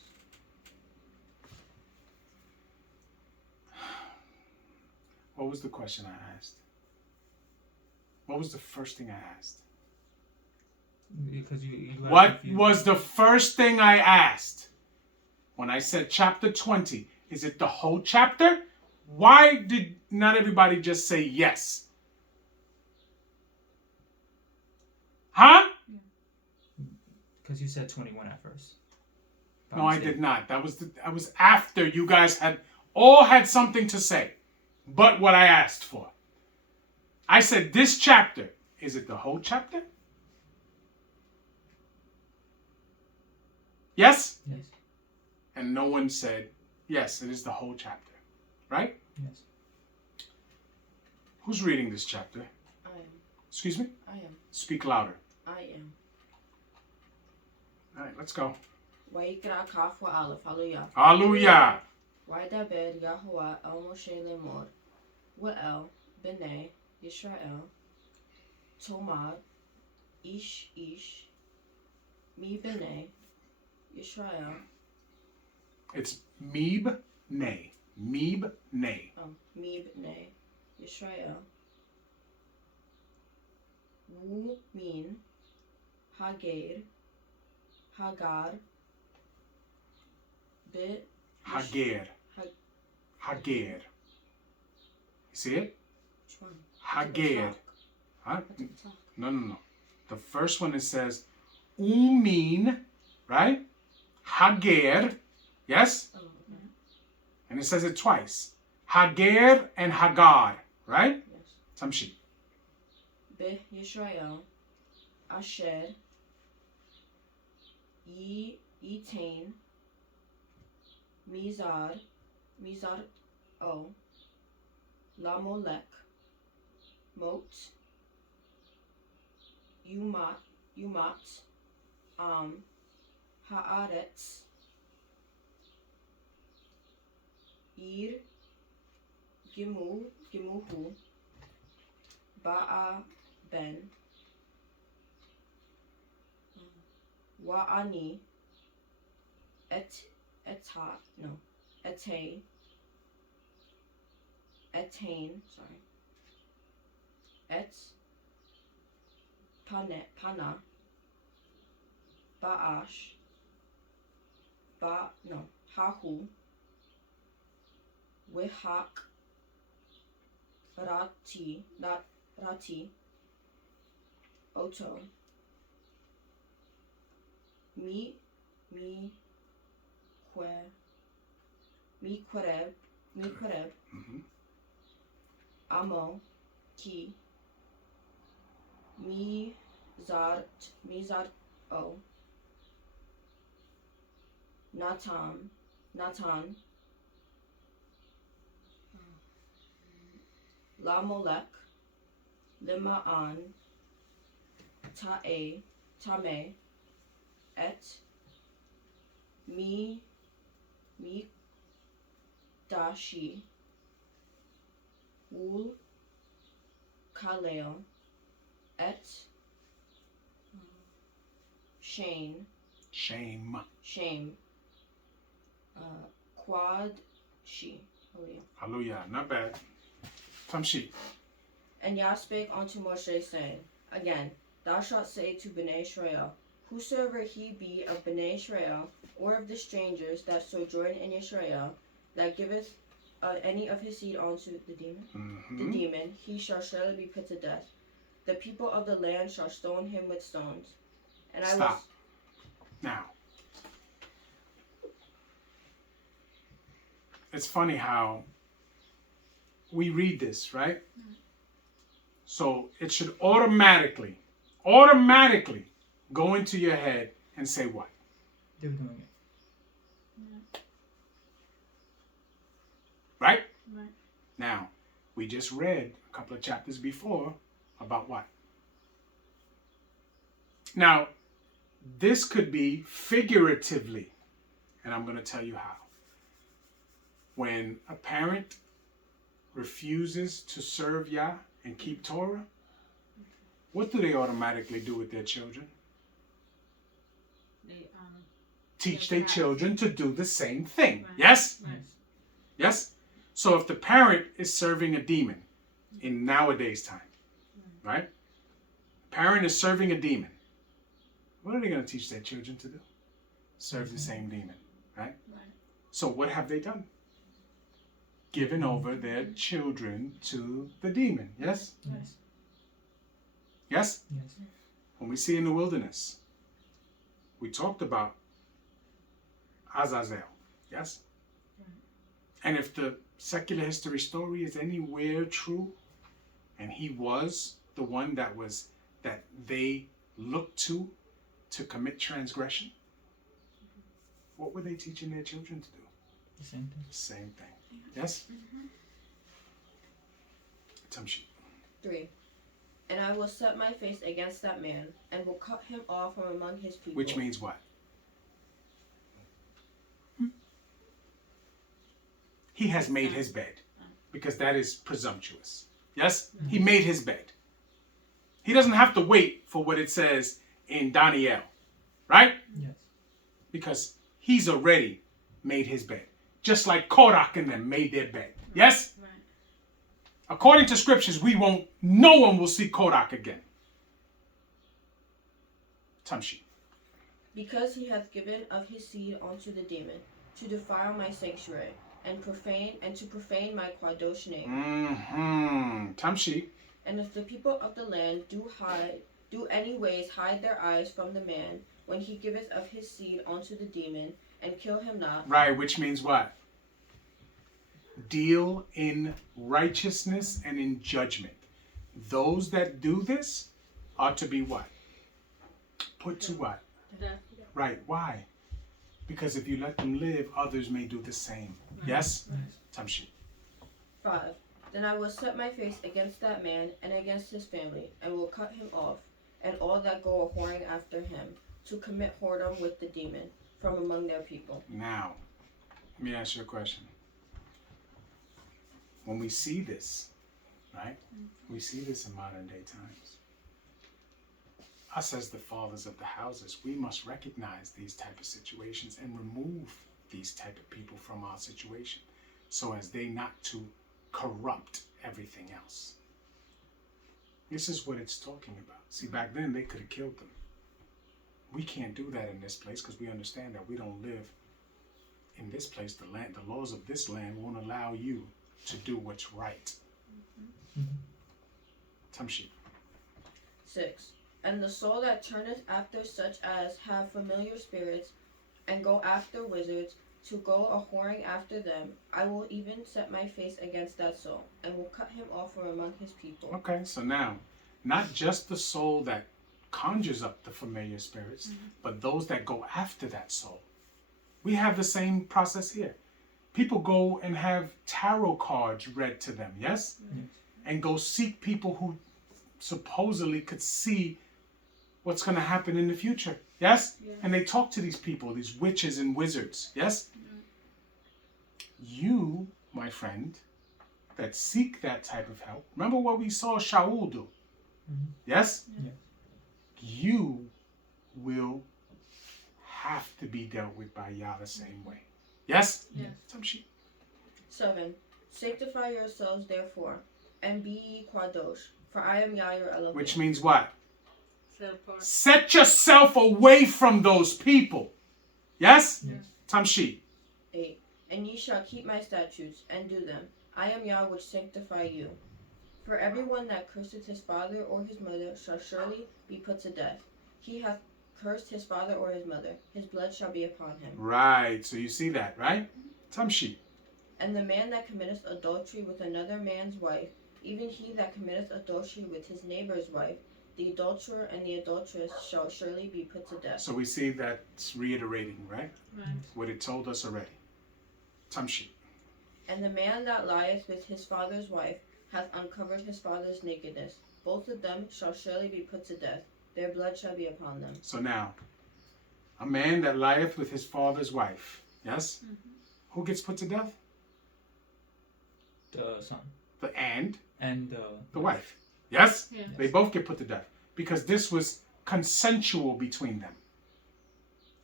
What was the question I asked? What was the first thing I asked? Because you got What confused. was the first thing I asked? When I said chapter 20, is it the whole chapter? Why did not everybody just say yes? Huh? Because you said 21 at first. By No, I mistake. did not. That was after you guys all had something to say, but what I asked for. I said this chapter. Is it the whole chapter? Yes? Yes. And no one said, yes, it is the whole chapter. Right? Yes. Who's reading this chapter? I am. Excuse me? I am. Speak louder. I am. All right, let's go. Wayekra Kaf wa Aleph. Hallelujah. Hallelujah. Waydaber Yahuwah el Moshe lemor. Wa'el b'nei Yisrael. Tomar ish mi b'nei Yisrael. It's Mib Nay. Mib Nay. Mi b'nei Yisrael. Wu min Hagar bit Hager. Hager. You see it? Which one? Hager. Huh? What's at the top? No. The first one it says Umin, right? Hager. Yes? Oh, okay. And it says it twice. Hager and Hagar, right? Yes. Tamshi. Be Yisrael Asher Yitain Mizar O Lamolek Mot Yumat Haaretz Ir Gimuhu Ba'a Ben Wa'ani Etain, sorry. Pana Ba'ash Hahu Wihak Rati Oto Mi Quereb Mm-hmm. Amo Ki Mizart O Natan Lamolek Lima'an Tame Et Mi Dashi Ul Kaleo Et Shame Qwadoshim. Hallelujah. Not bad. Tamshi. And Yah spake unto Moshe, saying, Again, thou shalt say to Bnei Israel, Whosoever he be of Bnei Israel, or of the strangers that sojourn in Israel, that giveth any of his seed unto the demon, he shall surely be put to death. The people of the land shall stone him with stones. And Stop. Now, it's funny how we read this, right? So it should automatically go into your head and say what? They're doing it. Right? Right. Now, we just read a couple of chapters before about what? Now, this could be figuratively, and I'm going to tell you how. When a parent refuses to serve Yah and keep Torah, what do they automatically do with their children? They Teach their children to do the same thing. Right. Yes? Right. Yes? So if the parent is serving a demon in nowadays time, right? Parent is serving a demon. What are they going to teach their children to do? Serve the same demon, right? Right. So what have they done? Given over their children to the demon. Yes? Yes. Yes? Yes. When we see in the wilderness, we talked about Azazel. Yes? And if the secular history story is anywhere true, and he was the one that they looked to commit transgression, what were they teaching their children to do? The same thing. Same thing. Yes? Tamshi. 3. And I will set my face against that man, and will cut him off from among his people. Which means what? he has made his bed. Because that is presumptuous. Yes? He made his bed. He doesn't have to wait for what it says in Daniel. Right? Yes. Because he's already made his bed. Just like Korak and them made their bed. Yes? Right. According to scriptures, no one will see Korak again. Tamshi. Because he hath given of his seed unto the demon, to defile my sanctuary, and to profane my Qwadosh name. Tamshi. And if the people of the land do anyways hide their eyes from the man, when he giveth of his seed unto the demon, and kill him not. Right, which means what? Deal in righteousness and in judgment. Those that do this are to be what? Put to what? Death. Right, why? Because if you let them live, others may do the same. Yes? Tamshi. 5. Then I will set my face against that man and against his family, and will cut him off, and all that go a whoring after him, to commit whoredom with the demon, from among their people. Now, let me ask you a question. When we see this, right? We see this in modern day times. Us as the fathers of the houses, we must recognize these type of situations and remove these type of people from our situation, so as they not to corrupt everything else. This is what it's talking about. See, back then they could have killed them. We can't do that in this place because we understand that we don't live in this place. The laws of this land won't allow you to do what's right. Tamshi. 6. And the soul that turneth after such as have familiar spirits, and go after wizards, to go a whoring after them, I will even set my face against that soul, and will cut him off from among his people. Okay, so now, not just the soul that conjures up the familiar spirits, but those that go after that soul. We have the same process here. People go and have tarot cards read to them, yes? And go seek people who supposedly could see what's going to happen in the future, yes? And they talk to these people, these witches and wizards, yes? You, my friend, that seek that type of help, remember what we saw Shaul do, yes? You will have to be dealt with by Yah the same way. Yes? Yes. Tamshi. 7. Sanctify yourselves therefore, and be ye Qwadosh, for I am Yah your Elohim. Which means what? Set apart. Set yourself away from those people. Yes? Yes. Tamshi. 8. And ye shall keep my statutes, and do them. I am Yah which sanctify you. For everyone that curseth his father or his mother shall surely be put to death. He hath cursed his father or his mother. His blood shall be upon him. Right. So you see that, right? Tamshi. And the man that committeth adultery with another man's wife, even he that committeth adultery with his neighbor's wife, the adulterer and the adulteress shall surely be put to death. So we see that's reiterating, right? Right. What it told us already. Tamshi. And the man that lieth with his father's wife hath uncovered his father's nakedness. Both of them shall surely be put to death. Their blood shall be upon them. So now, a man that lieth with his father's wife, yes? Who gets put to death? The son. And And the wife. Yes? Yes. They both get put to death. Because this was consensual between them.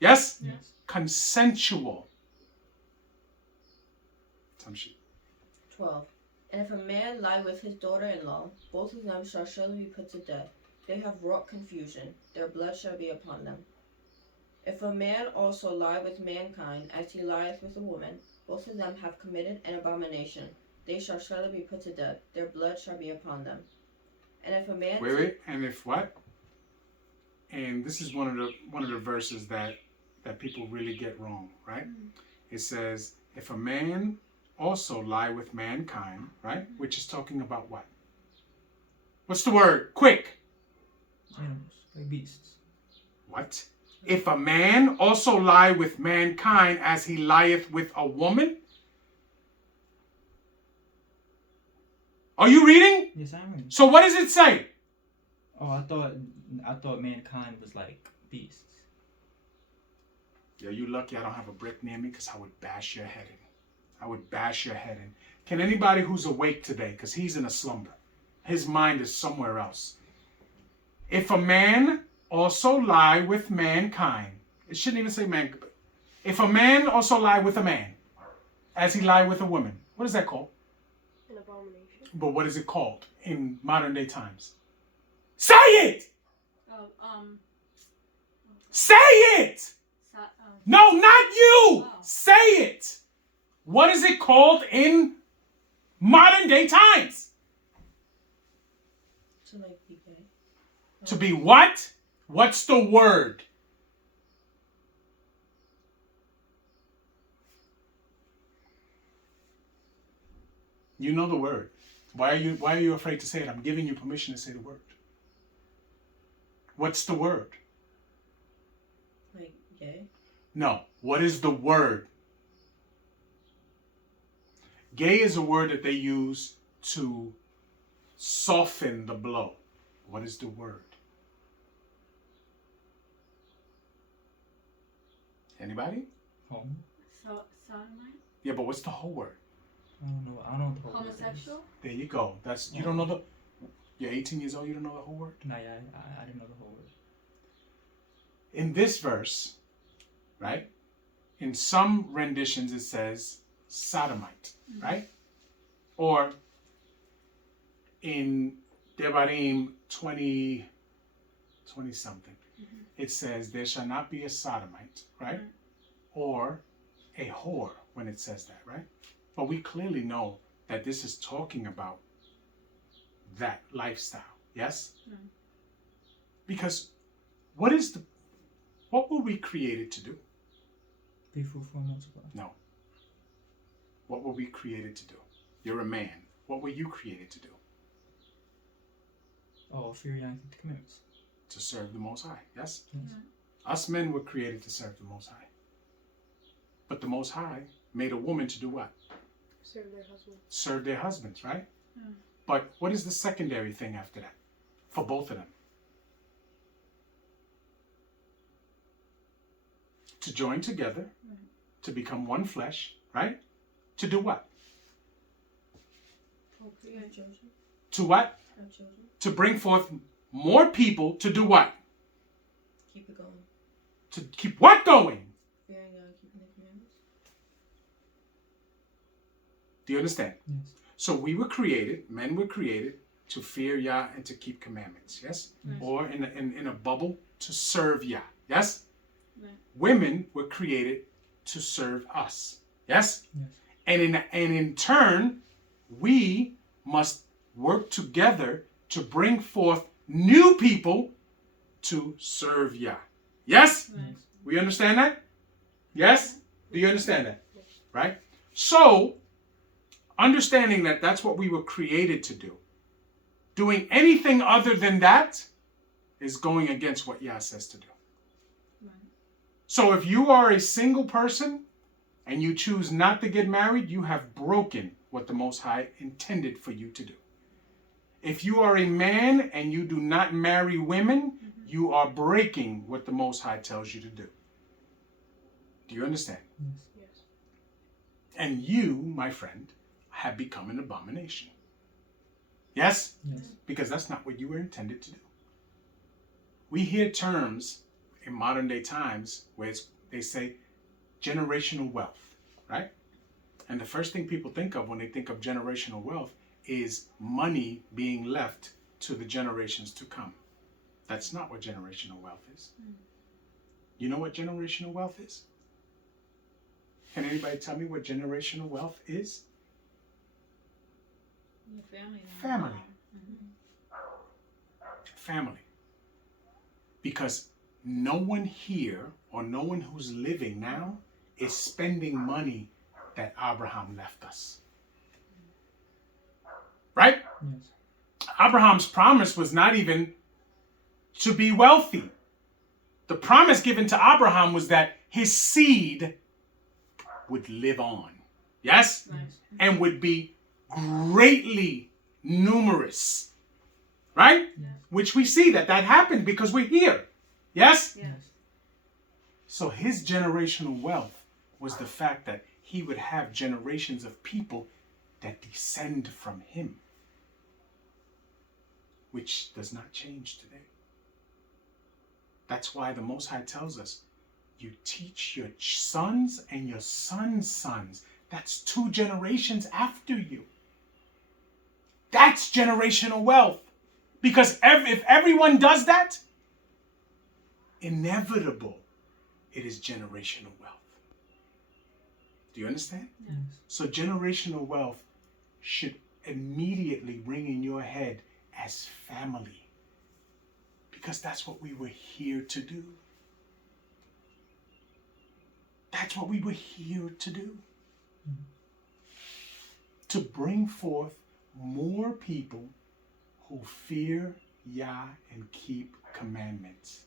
Yes? Yes. Consensual. Tamshi. 12. And if a man lie with his daughter-in-law, both of them shall surely be put to death. They have wrought confusion. Their blood shall be upon them. If a man also lie with mankind, as he lieth with a woman, both of them have committed an abomination. They shall surely be put to death. Their blood shall be upon them. And if a man... Wait. And if what? And this is one of the verses that people really get wrong, right? It says, if a man also lie with mankind, right? Which is talking about what? What's the word? Quick. animals, like beasts. What? If a man also lie with mankind as he lieth with a woman? Are you reading? Yes, I'm reading. So what does it say? Oh, I thought mankind was like beasts. Yeah, you lucky I don't have a brick near me because I would bash your head in. I would bash your head in. Can anybody who's awake today, because he's in a slumber, his mind is somewhere else. If a man also lie with mankind, it shouldn't even say man. If a man also lie with a man, as he lie with a woman, what is that called? An abomination. But what is it called in modern day times? Say it! Say it! No, not you! Say it! What is it called in modern day times? To like be gay. To be what? What's the word? You know the word. Why are you afraid to say it? I'm giving you permission to say the word. What's the word? Like gay? No. What is the word? Gay is a word that they use to soften the blow. What is the word? Anybody? Home. Sodomite? Yeah, but what's the whole word? I don't know what the whole word is. Homosexual? There you go. That's you don't know the. You're 18 years old. You don't know the whole word. Nah, yeah, I didn't know the whole word. In this verse, right? In some renditions it says sodomite, right? Or in Devarim 20 something, it says there shall not be a sodomite, right? Or a whore when it says that, right? But we clearly know that this is talking about that lifestyle, yes? Because what were we created to do? Be fruitful and multiply. No. What were we created to do? You're a man. What were you created to do? Oh, fear Yah and keep the commandments. To serve the Most High, yes? Yes. Us men were created to serve the Most High. But the Most High made a woman to do what? Serve their husband. Serve their husbands, right? But what is the secondary thing after that? For both of them? To join together, to become one flesh, right? To do what? Have children. To what? Have children. To bring forth more people to do what? Keep it going. To keep what going? Fearing God, keeping the commandments. Do you understand? Yes. So we were created, men were created to fear Yah and to keep commandments, yes? Or in a bubble, to serve Yah, yes? Right. Women were created to serve us, yes? Yes. And in turn, we must work together to bring forth new people to serve Yah. Yes? Right. We understand that? Yes? Do you understand that? Right? So, understanding that that's what we were created to do. Doing anything other than that is going against what Yah says to do. Right. So if you are a single person and you choose not to get married, you have broken what the Most High intended for you to do. If you are a man and you do not marry women, you are breaking what the Most High tells you to do. Do you understand? Yes. Yes. And you, my friend, have become an abomination. Yes? Yes. Because that's not what you were intended to do. We hear terms in modern day times where they say generational wealth, right? And the first thing people think of when they think of generational wealth is money being left to the generations to come. That's not what generational wealth is. You know what generational wealth is? Can anybody tell me what generational wealth is? Your family. Family. Family. Because no one here or no one who's living now is spending money that Abraham left us. Right? Yes. Abraham's promise was not even to be wealthy. The promise given to Abraham was that his seed would live on. Yes? Right. And would be greatly numerous. Right? Yes. Which we see that happened because we're here. Yes? Yes. So his generational wealth was the fact that he would have generations of people that descend from him, which does not change today. That's why the Most High tells us, you teach your sons and your sons' sons. That's 2 generations after you. That's generational wealth. Because if everyone does that, inevitable, it is generational wealth. Do you understand? Yes. So generational wealth should immediately ring in your head as family. Because that's what we were here to do. That's what we were here to do. To bring forth more people who fear Yah and keep commandments.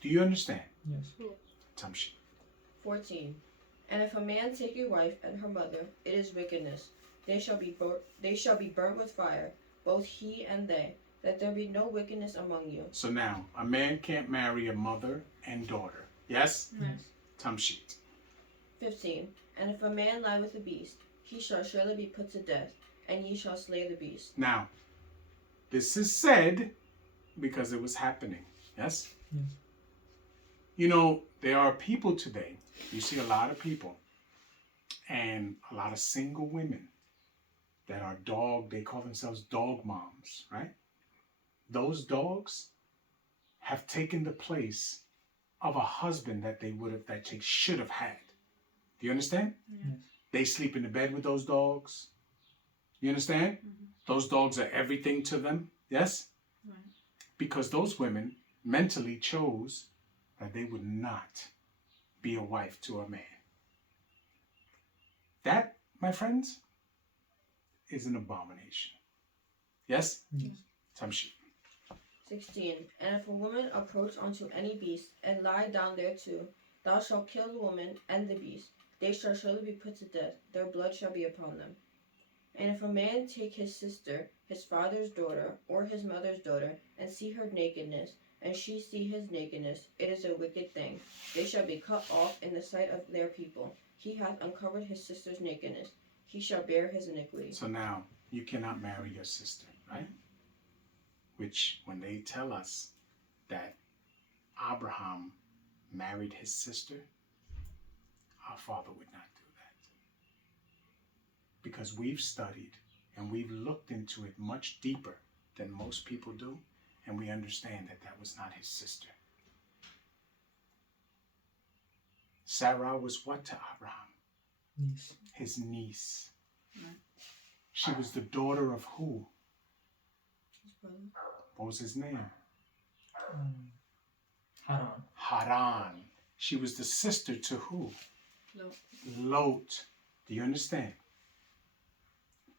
Do you understand? Yes. Tamshi. 14. And if a man take a wife and her mother, it is wickedness. They shall be burnt with fire, both he and they, that there be no wickedness among you. So now, a man can't marry a mother and daughter. Yes? Yes. Tamshi. 15. And if a man lie with a beast, he shall surely be put to death, and ye shall slay the beast. Now, this is said because it was happening. Yes? Yes. You know, there are people today, you see a lot of people, and a lot of single women that are they call themselves dog moms, right? Those dogs have taken the place of a husband that they should have had. Do you understand? Yes. They sleep in the bed with those dogs. You understand? Mm-hmm. Those dogs are everything to them. Yes? Right. Because those women mentally chose that they would not be a wife to a man. That, my friends, is an abomination. Yes? Yes. Tamshi. 16. And if a woman approach unto any beast, and lie down thereto, thou shalt kill the woman and the beast. They shall surely be put to death, their blood shall be upon them. And if a man take his sister, his father's daughter, or his mother's daughter, and see her nakedness, and she see his nakedness, it is a wicked thing. They shall be cut off in the sight of their people. He hath uncovered his sister's nakedness. He shall bear his iniquity. So now, you cannot marry your sister, right? Which, when they tell us that Abraham married his sister, our Father would not do that. Because we've studied and we've looked into it much deeper than most people do, and we understand that that was not his sister. Sarah was what to Abraham? Niece. His niece. Right. She was the daughter of who? His brother. What was his name? Haran. Haran. She was the sister to who? Lot. Lot. Do you understand?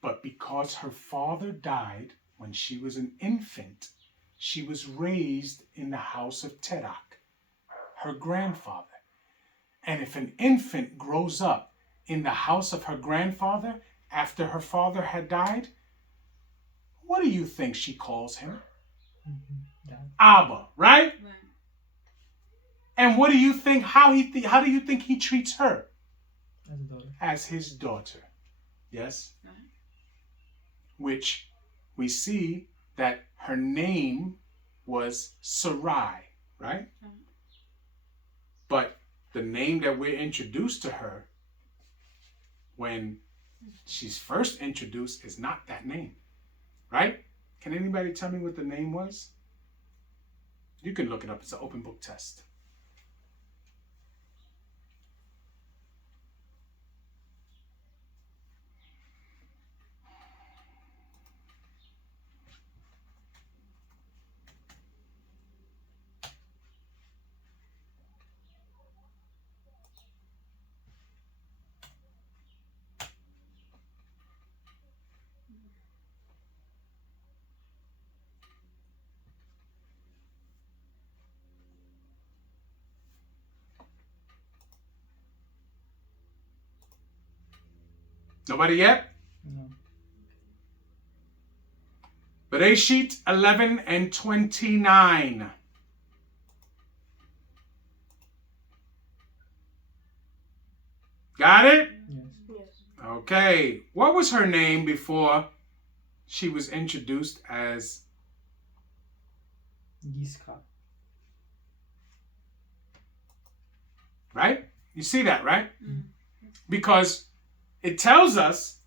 But because her father died when she was an infant, she was raised in the house of Terach, her grandfather. And if an infant grows up in the house of her grandfather after her father had died, what do you think she calls him? Dad. Abba, right? Right. And what do you think, how do you think he treats her? As a daughter. As his daughter. Yes? Right. Which we see that her name was Sarai, right? Right. But the name that we're introduced to her when she's first introduced is not that name, right? Can anybody tell me what the name was? You can look it up. It's an open book test. Nobody yet? No. Bereshit 11 and 29. Got it? Yes. Yes. Okay. What was her name before she was introduced as Yiska. right? You see that, right? Mm. Because it tells us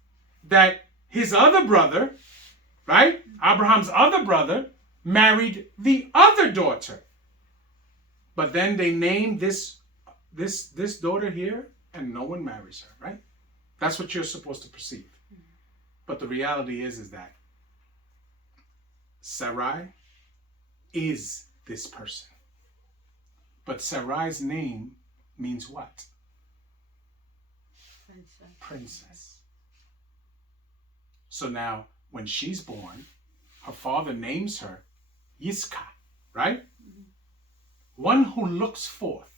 that his other brother, right? Abraham's other brother married the other daughter. But then they named this daughter here and no one marries her, right? That's what you're supposed to perceive. But the reality is that Sarai is this person. But Sarai's name means what? Princess. Princess. So now, when she's born, her father names her Yiska, right? One who looks forth.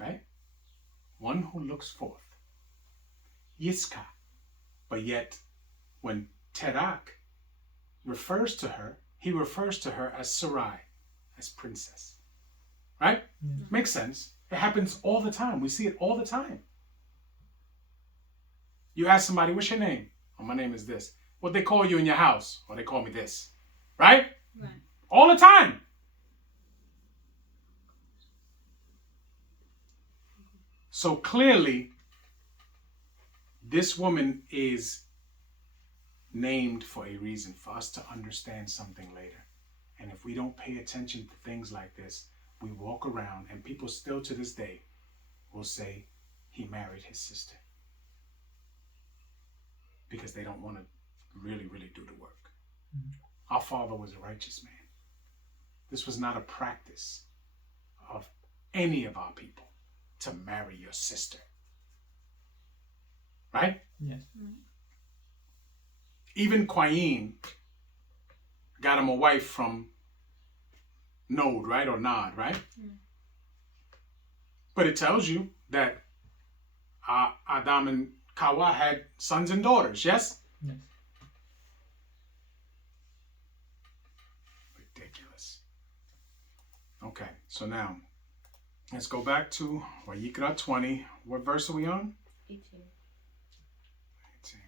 Right? One who looks forth. Yiska. But yet, when Terak refers to her, he refers to her as Sarai, as princess. Right? Makes sense. It happens all the time. We see it all the time. You ask somebody, what's your name? Oh, my name is this. What they call you in your house? Or they call me this. Right? Right. All the time. So clearly, this woman is named for a reason, for us to understand something later. And if we don't pay attention to things like this, we walk around and people still to this day will say he married his sister. Because they don't want to really do the work. Our father was a righteous man. This was not a practice of any of our people to marry your sister. Right? Yes. Even Qayin got him a wife from Nod, right? Or Nod, right? But it tells you that Adam and Kawa had sons and daughters, yes? Yes. Ridiculous. Okay, so now let's go back to Wayekra 20. What verse are we on? 18. 18.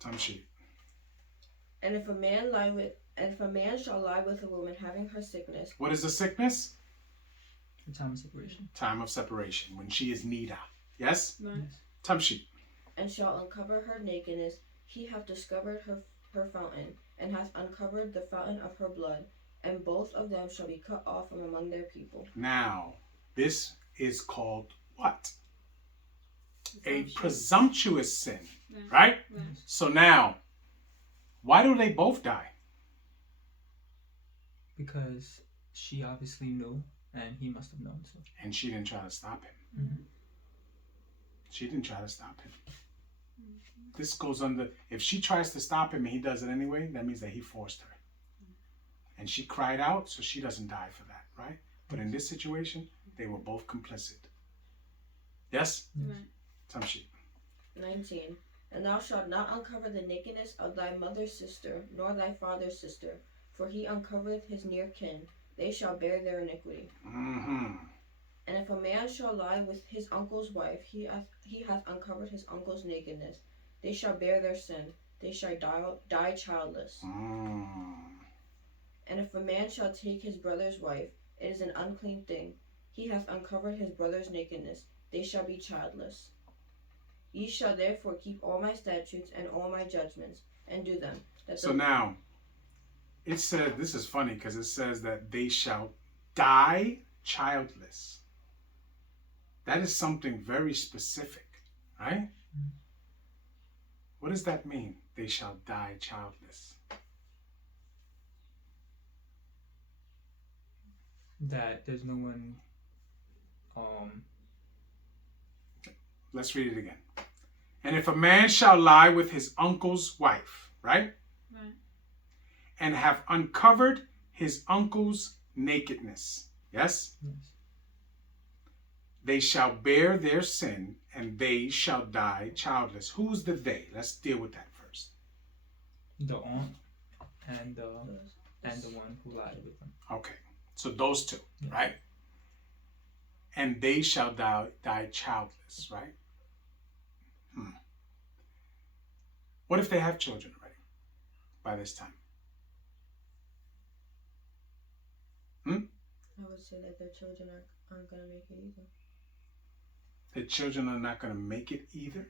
Time sheet. And if a man shall lie with a woman having her sickness, What is the sickness? The time of separation. Time of separation, when she is Nida. Yes? Right. Yes. Time sheet. and shall uncover her nakedness, he hath discovered her fountain, and hath uncovered the fountain of her blood, and both of them shall be cut off from among their people. Now, this is called what? A presumptuous sin, right? Right. So now, why do they both die? Because she obviously knew, and he must have known. So. And she didn't try to stop him. Mhm. She didn't try to stop him. This goes under, if she tries to stop him and he does it anyway, that means that he forced her. And she cried out, so she doesn't die for that, right? But in this situation, they were both complicit. Yes? Right. Time sheet. 19. And thou shalt not uncover the nakedness of thy mother's sister, nor thy father's sister, for he uncovereth his near kin. They shall bear their iniquity. Mm-hmm. And if a man shall lie with his uncle's wife, he hath uncovered his uncle's nakedness. They shall bear their sin. They shall die childless. And if a man shall take his brother's wife, it is an unclean thing. He hath uncovered his brother's nakedness. They shall be childless. Ye shall therefore keep all my statutes and all my judgments, and do them. So now, it says, this is funny because it says that they shall die childless. That is something very specific, right? What does that mean? They shall die childless. That there's no one. Let's read it again. And if a man shall lie with his uncle's wife, right? Right. And have uncovered his uncle's nakedness, yes? Yes. They shall bear their sin, and they shall die childless. Who's the they? Let's deal with that first. The aunt and and the one who lied with them. Okay. So those two, Yeah. right? And they shall die childless, right? What if they have children already by this time? I would say that their children aren't going to make it either. The children are not going to make it either?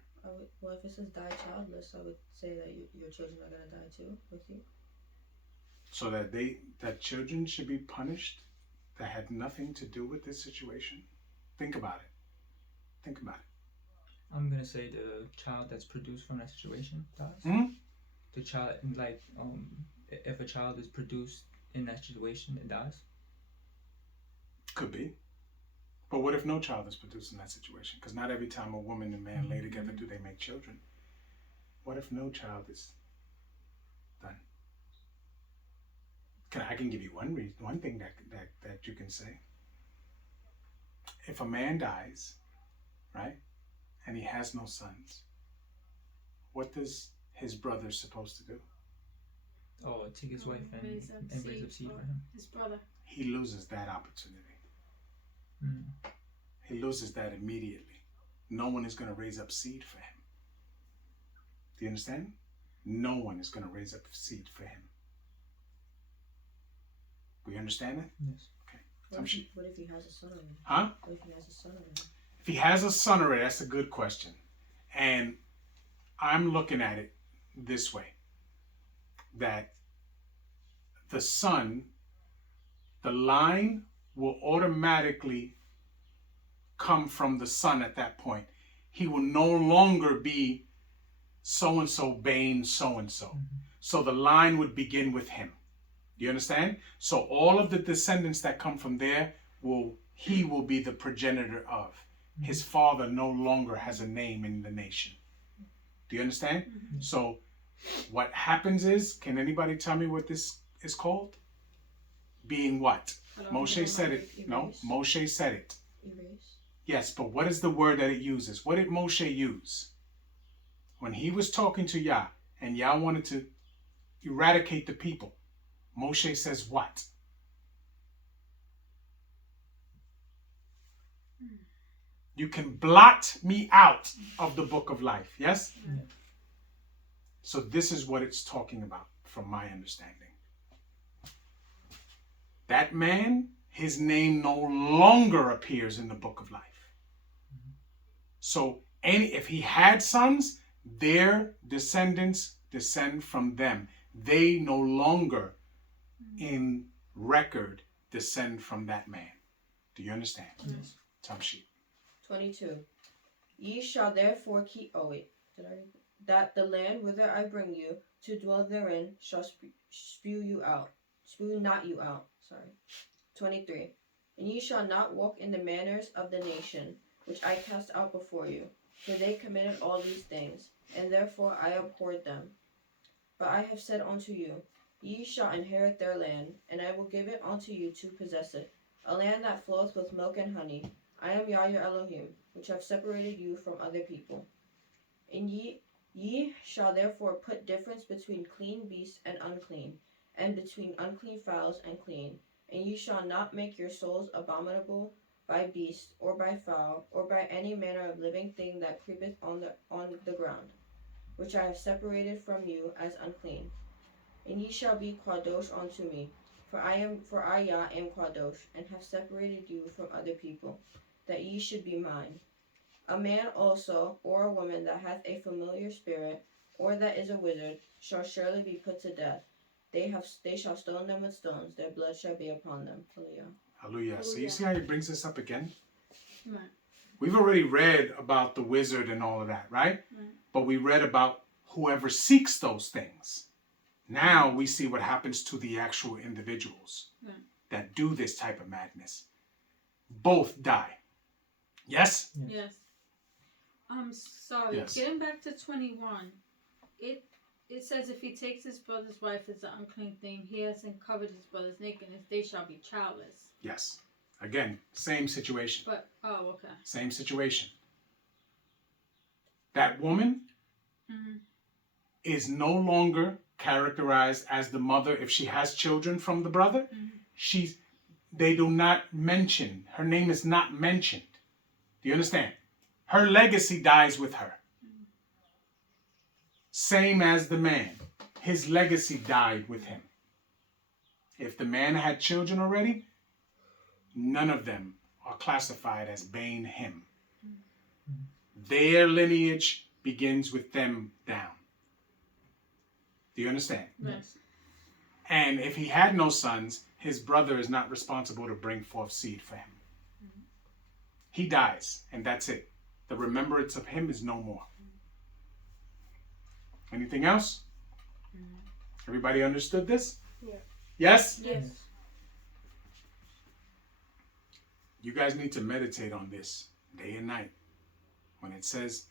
Well, if it says die childless, I would say that your children are going to die too with you. So that children should be punished that had nothing to do with this situation? Think about it. Think about it. I'm gonna say the child that's produced from that situation dies. The child, like, if a child is produced in that situation, it dies. Could be. But what if no child is produced in that situation? Because not every time a woman and man lay together do they make children. What if no child is done? I can give you one thing that you can say. If a man dies, right, and he has no sons, what does his brother supposed to do? Oh, take his wife and raise up seed for him. His brother. He loses that opportunity. He loses that immediately. No one is going to raise up seed for him. Do you understand? No one is going to raise up seed for him. We understand that? Yes. Okay. What if he has a son already? Huh? What if he has a son already? If he has a son already, that's a good question. And I'm looking at it this way. That the son, the line will automatically come from the son at that point. He will no longer be so-and-so Bain so-and-so. So the line would begin with him. Do you understand? So all of the descendants that come from there, he will be the progenitor of. His father no longer has a name in the nation. Do you understand? So what happens is, can anybody tell me what this is called? Being what? Moshe said it. No, Moshe said it. Erase. Yes, but what is the word that it uses? What did Moshe use? When he was talking to Yah, and Yah wanted to eradicate the people, Moshe says what? You can blot me out of the book of life. Yes? Yeah. So this is what it's talking about from my understanding. That man, his name no longer appears in the book of life. So if he had sons, their descendants descend from them. They no longer in record descend from that man. Do you understand? Yes. Tamshi. 22. Ye shall therefore keep. That the land whither I bring you to dwell therein shall spew not you out. 23. And ye shall not walk in the manners of the nation which I cast out before you, for they committed all these things, and therefore I abhorred them. But I have said unto you, ye shall inherit their land, and I will give it unto you to possess it, a land that floweth with milk and honey. I am Yah your Elohim, which have separated you from other people. And ye shall therefore put difference between clean beasts and unclean, and between unclean fowls and clean. And ye shall not make your souls abominable by beast, or by fowl, or by any manner of living thing that creepeth on the ground, which I have separated from you as unclean. And ye shall be Qwadosh unto me, for I Yah am Qwadosh, and have separated you from other people, that ye should be mine. A man also, or a woman that hath a familiar spirit, or that is a wizard, shall surely be put to death. They shall stone them with stones, their blood shall be upon them. Hallelujah. Hallelujah. So you see how he brings this up again? Right. We've already read about the wizard and all of that, right? Right. But we read about whoever seeks those things. Now we see what happens to the actual individuals that do this type of madness. Both die. Yes? Yes. Sorry. Yes. Getting back to 21, it says if he takes his brother's wife as an unclean thing, he hasn't covered his brother's nakedness, they shall be childless. Yes. Again, same situation. But okay. Same situation. That woman is no longer characterized as the mother if she has children from the brother. They do not mention, her name is not mentioned. Do you understand? Her legacy dies with her. Same as the man. His legacy died with him. If the man had children already, none of them are classified as bane him. Their lineage begins with them down. Do you understand? Yes. And if he had no sons, his brother is not responsible to bring forth seed for him. He dies, and that's it. The remembrance of him is no more. Anything else? Everybody understood this? Yeah. Yes? Yes. You guys need to meditate on this day and night. When it says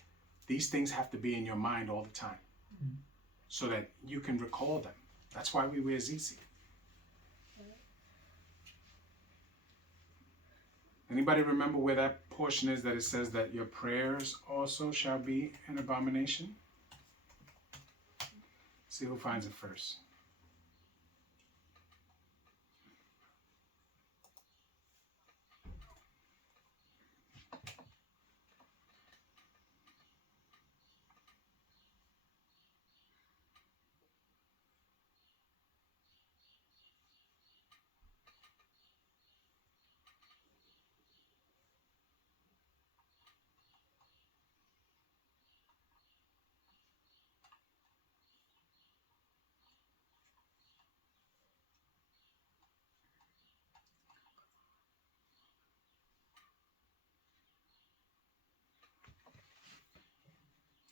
these things have to be in your mind all the time so that you can recall them. That's why we wear ZZ. Anybody remember where that portion is that it says that your prayers also shall be an abomination? See who finds it first.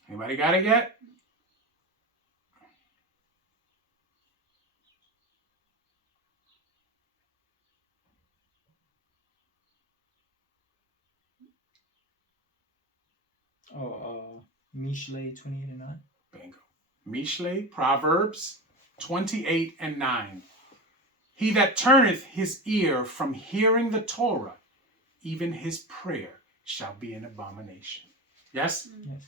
Anybody got it yet? Mishle 28 and 9. Bingo. Mishle, Proverbs 28 and 9. He that turneth his ear from hearing the Torah, even his prayer shall be an abomination. Yes? Yes.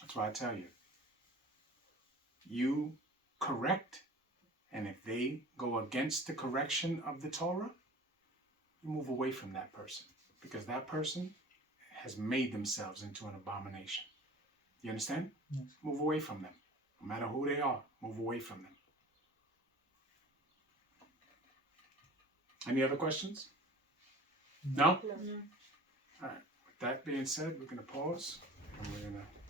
That's why I tell you. You correct, and if they go against the correction of the Torah, you move away from that person, because that person has made themselves into an abomination. You understand? Yes. Move away from them. No matter who they are, move away from them. Any other questions? No? No. No. All right. With that being said, we're going to pause and we're going to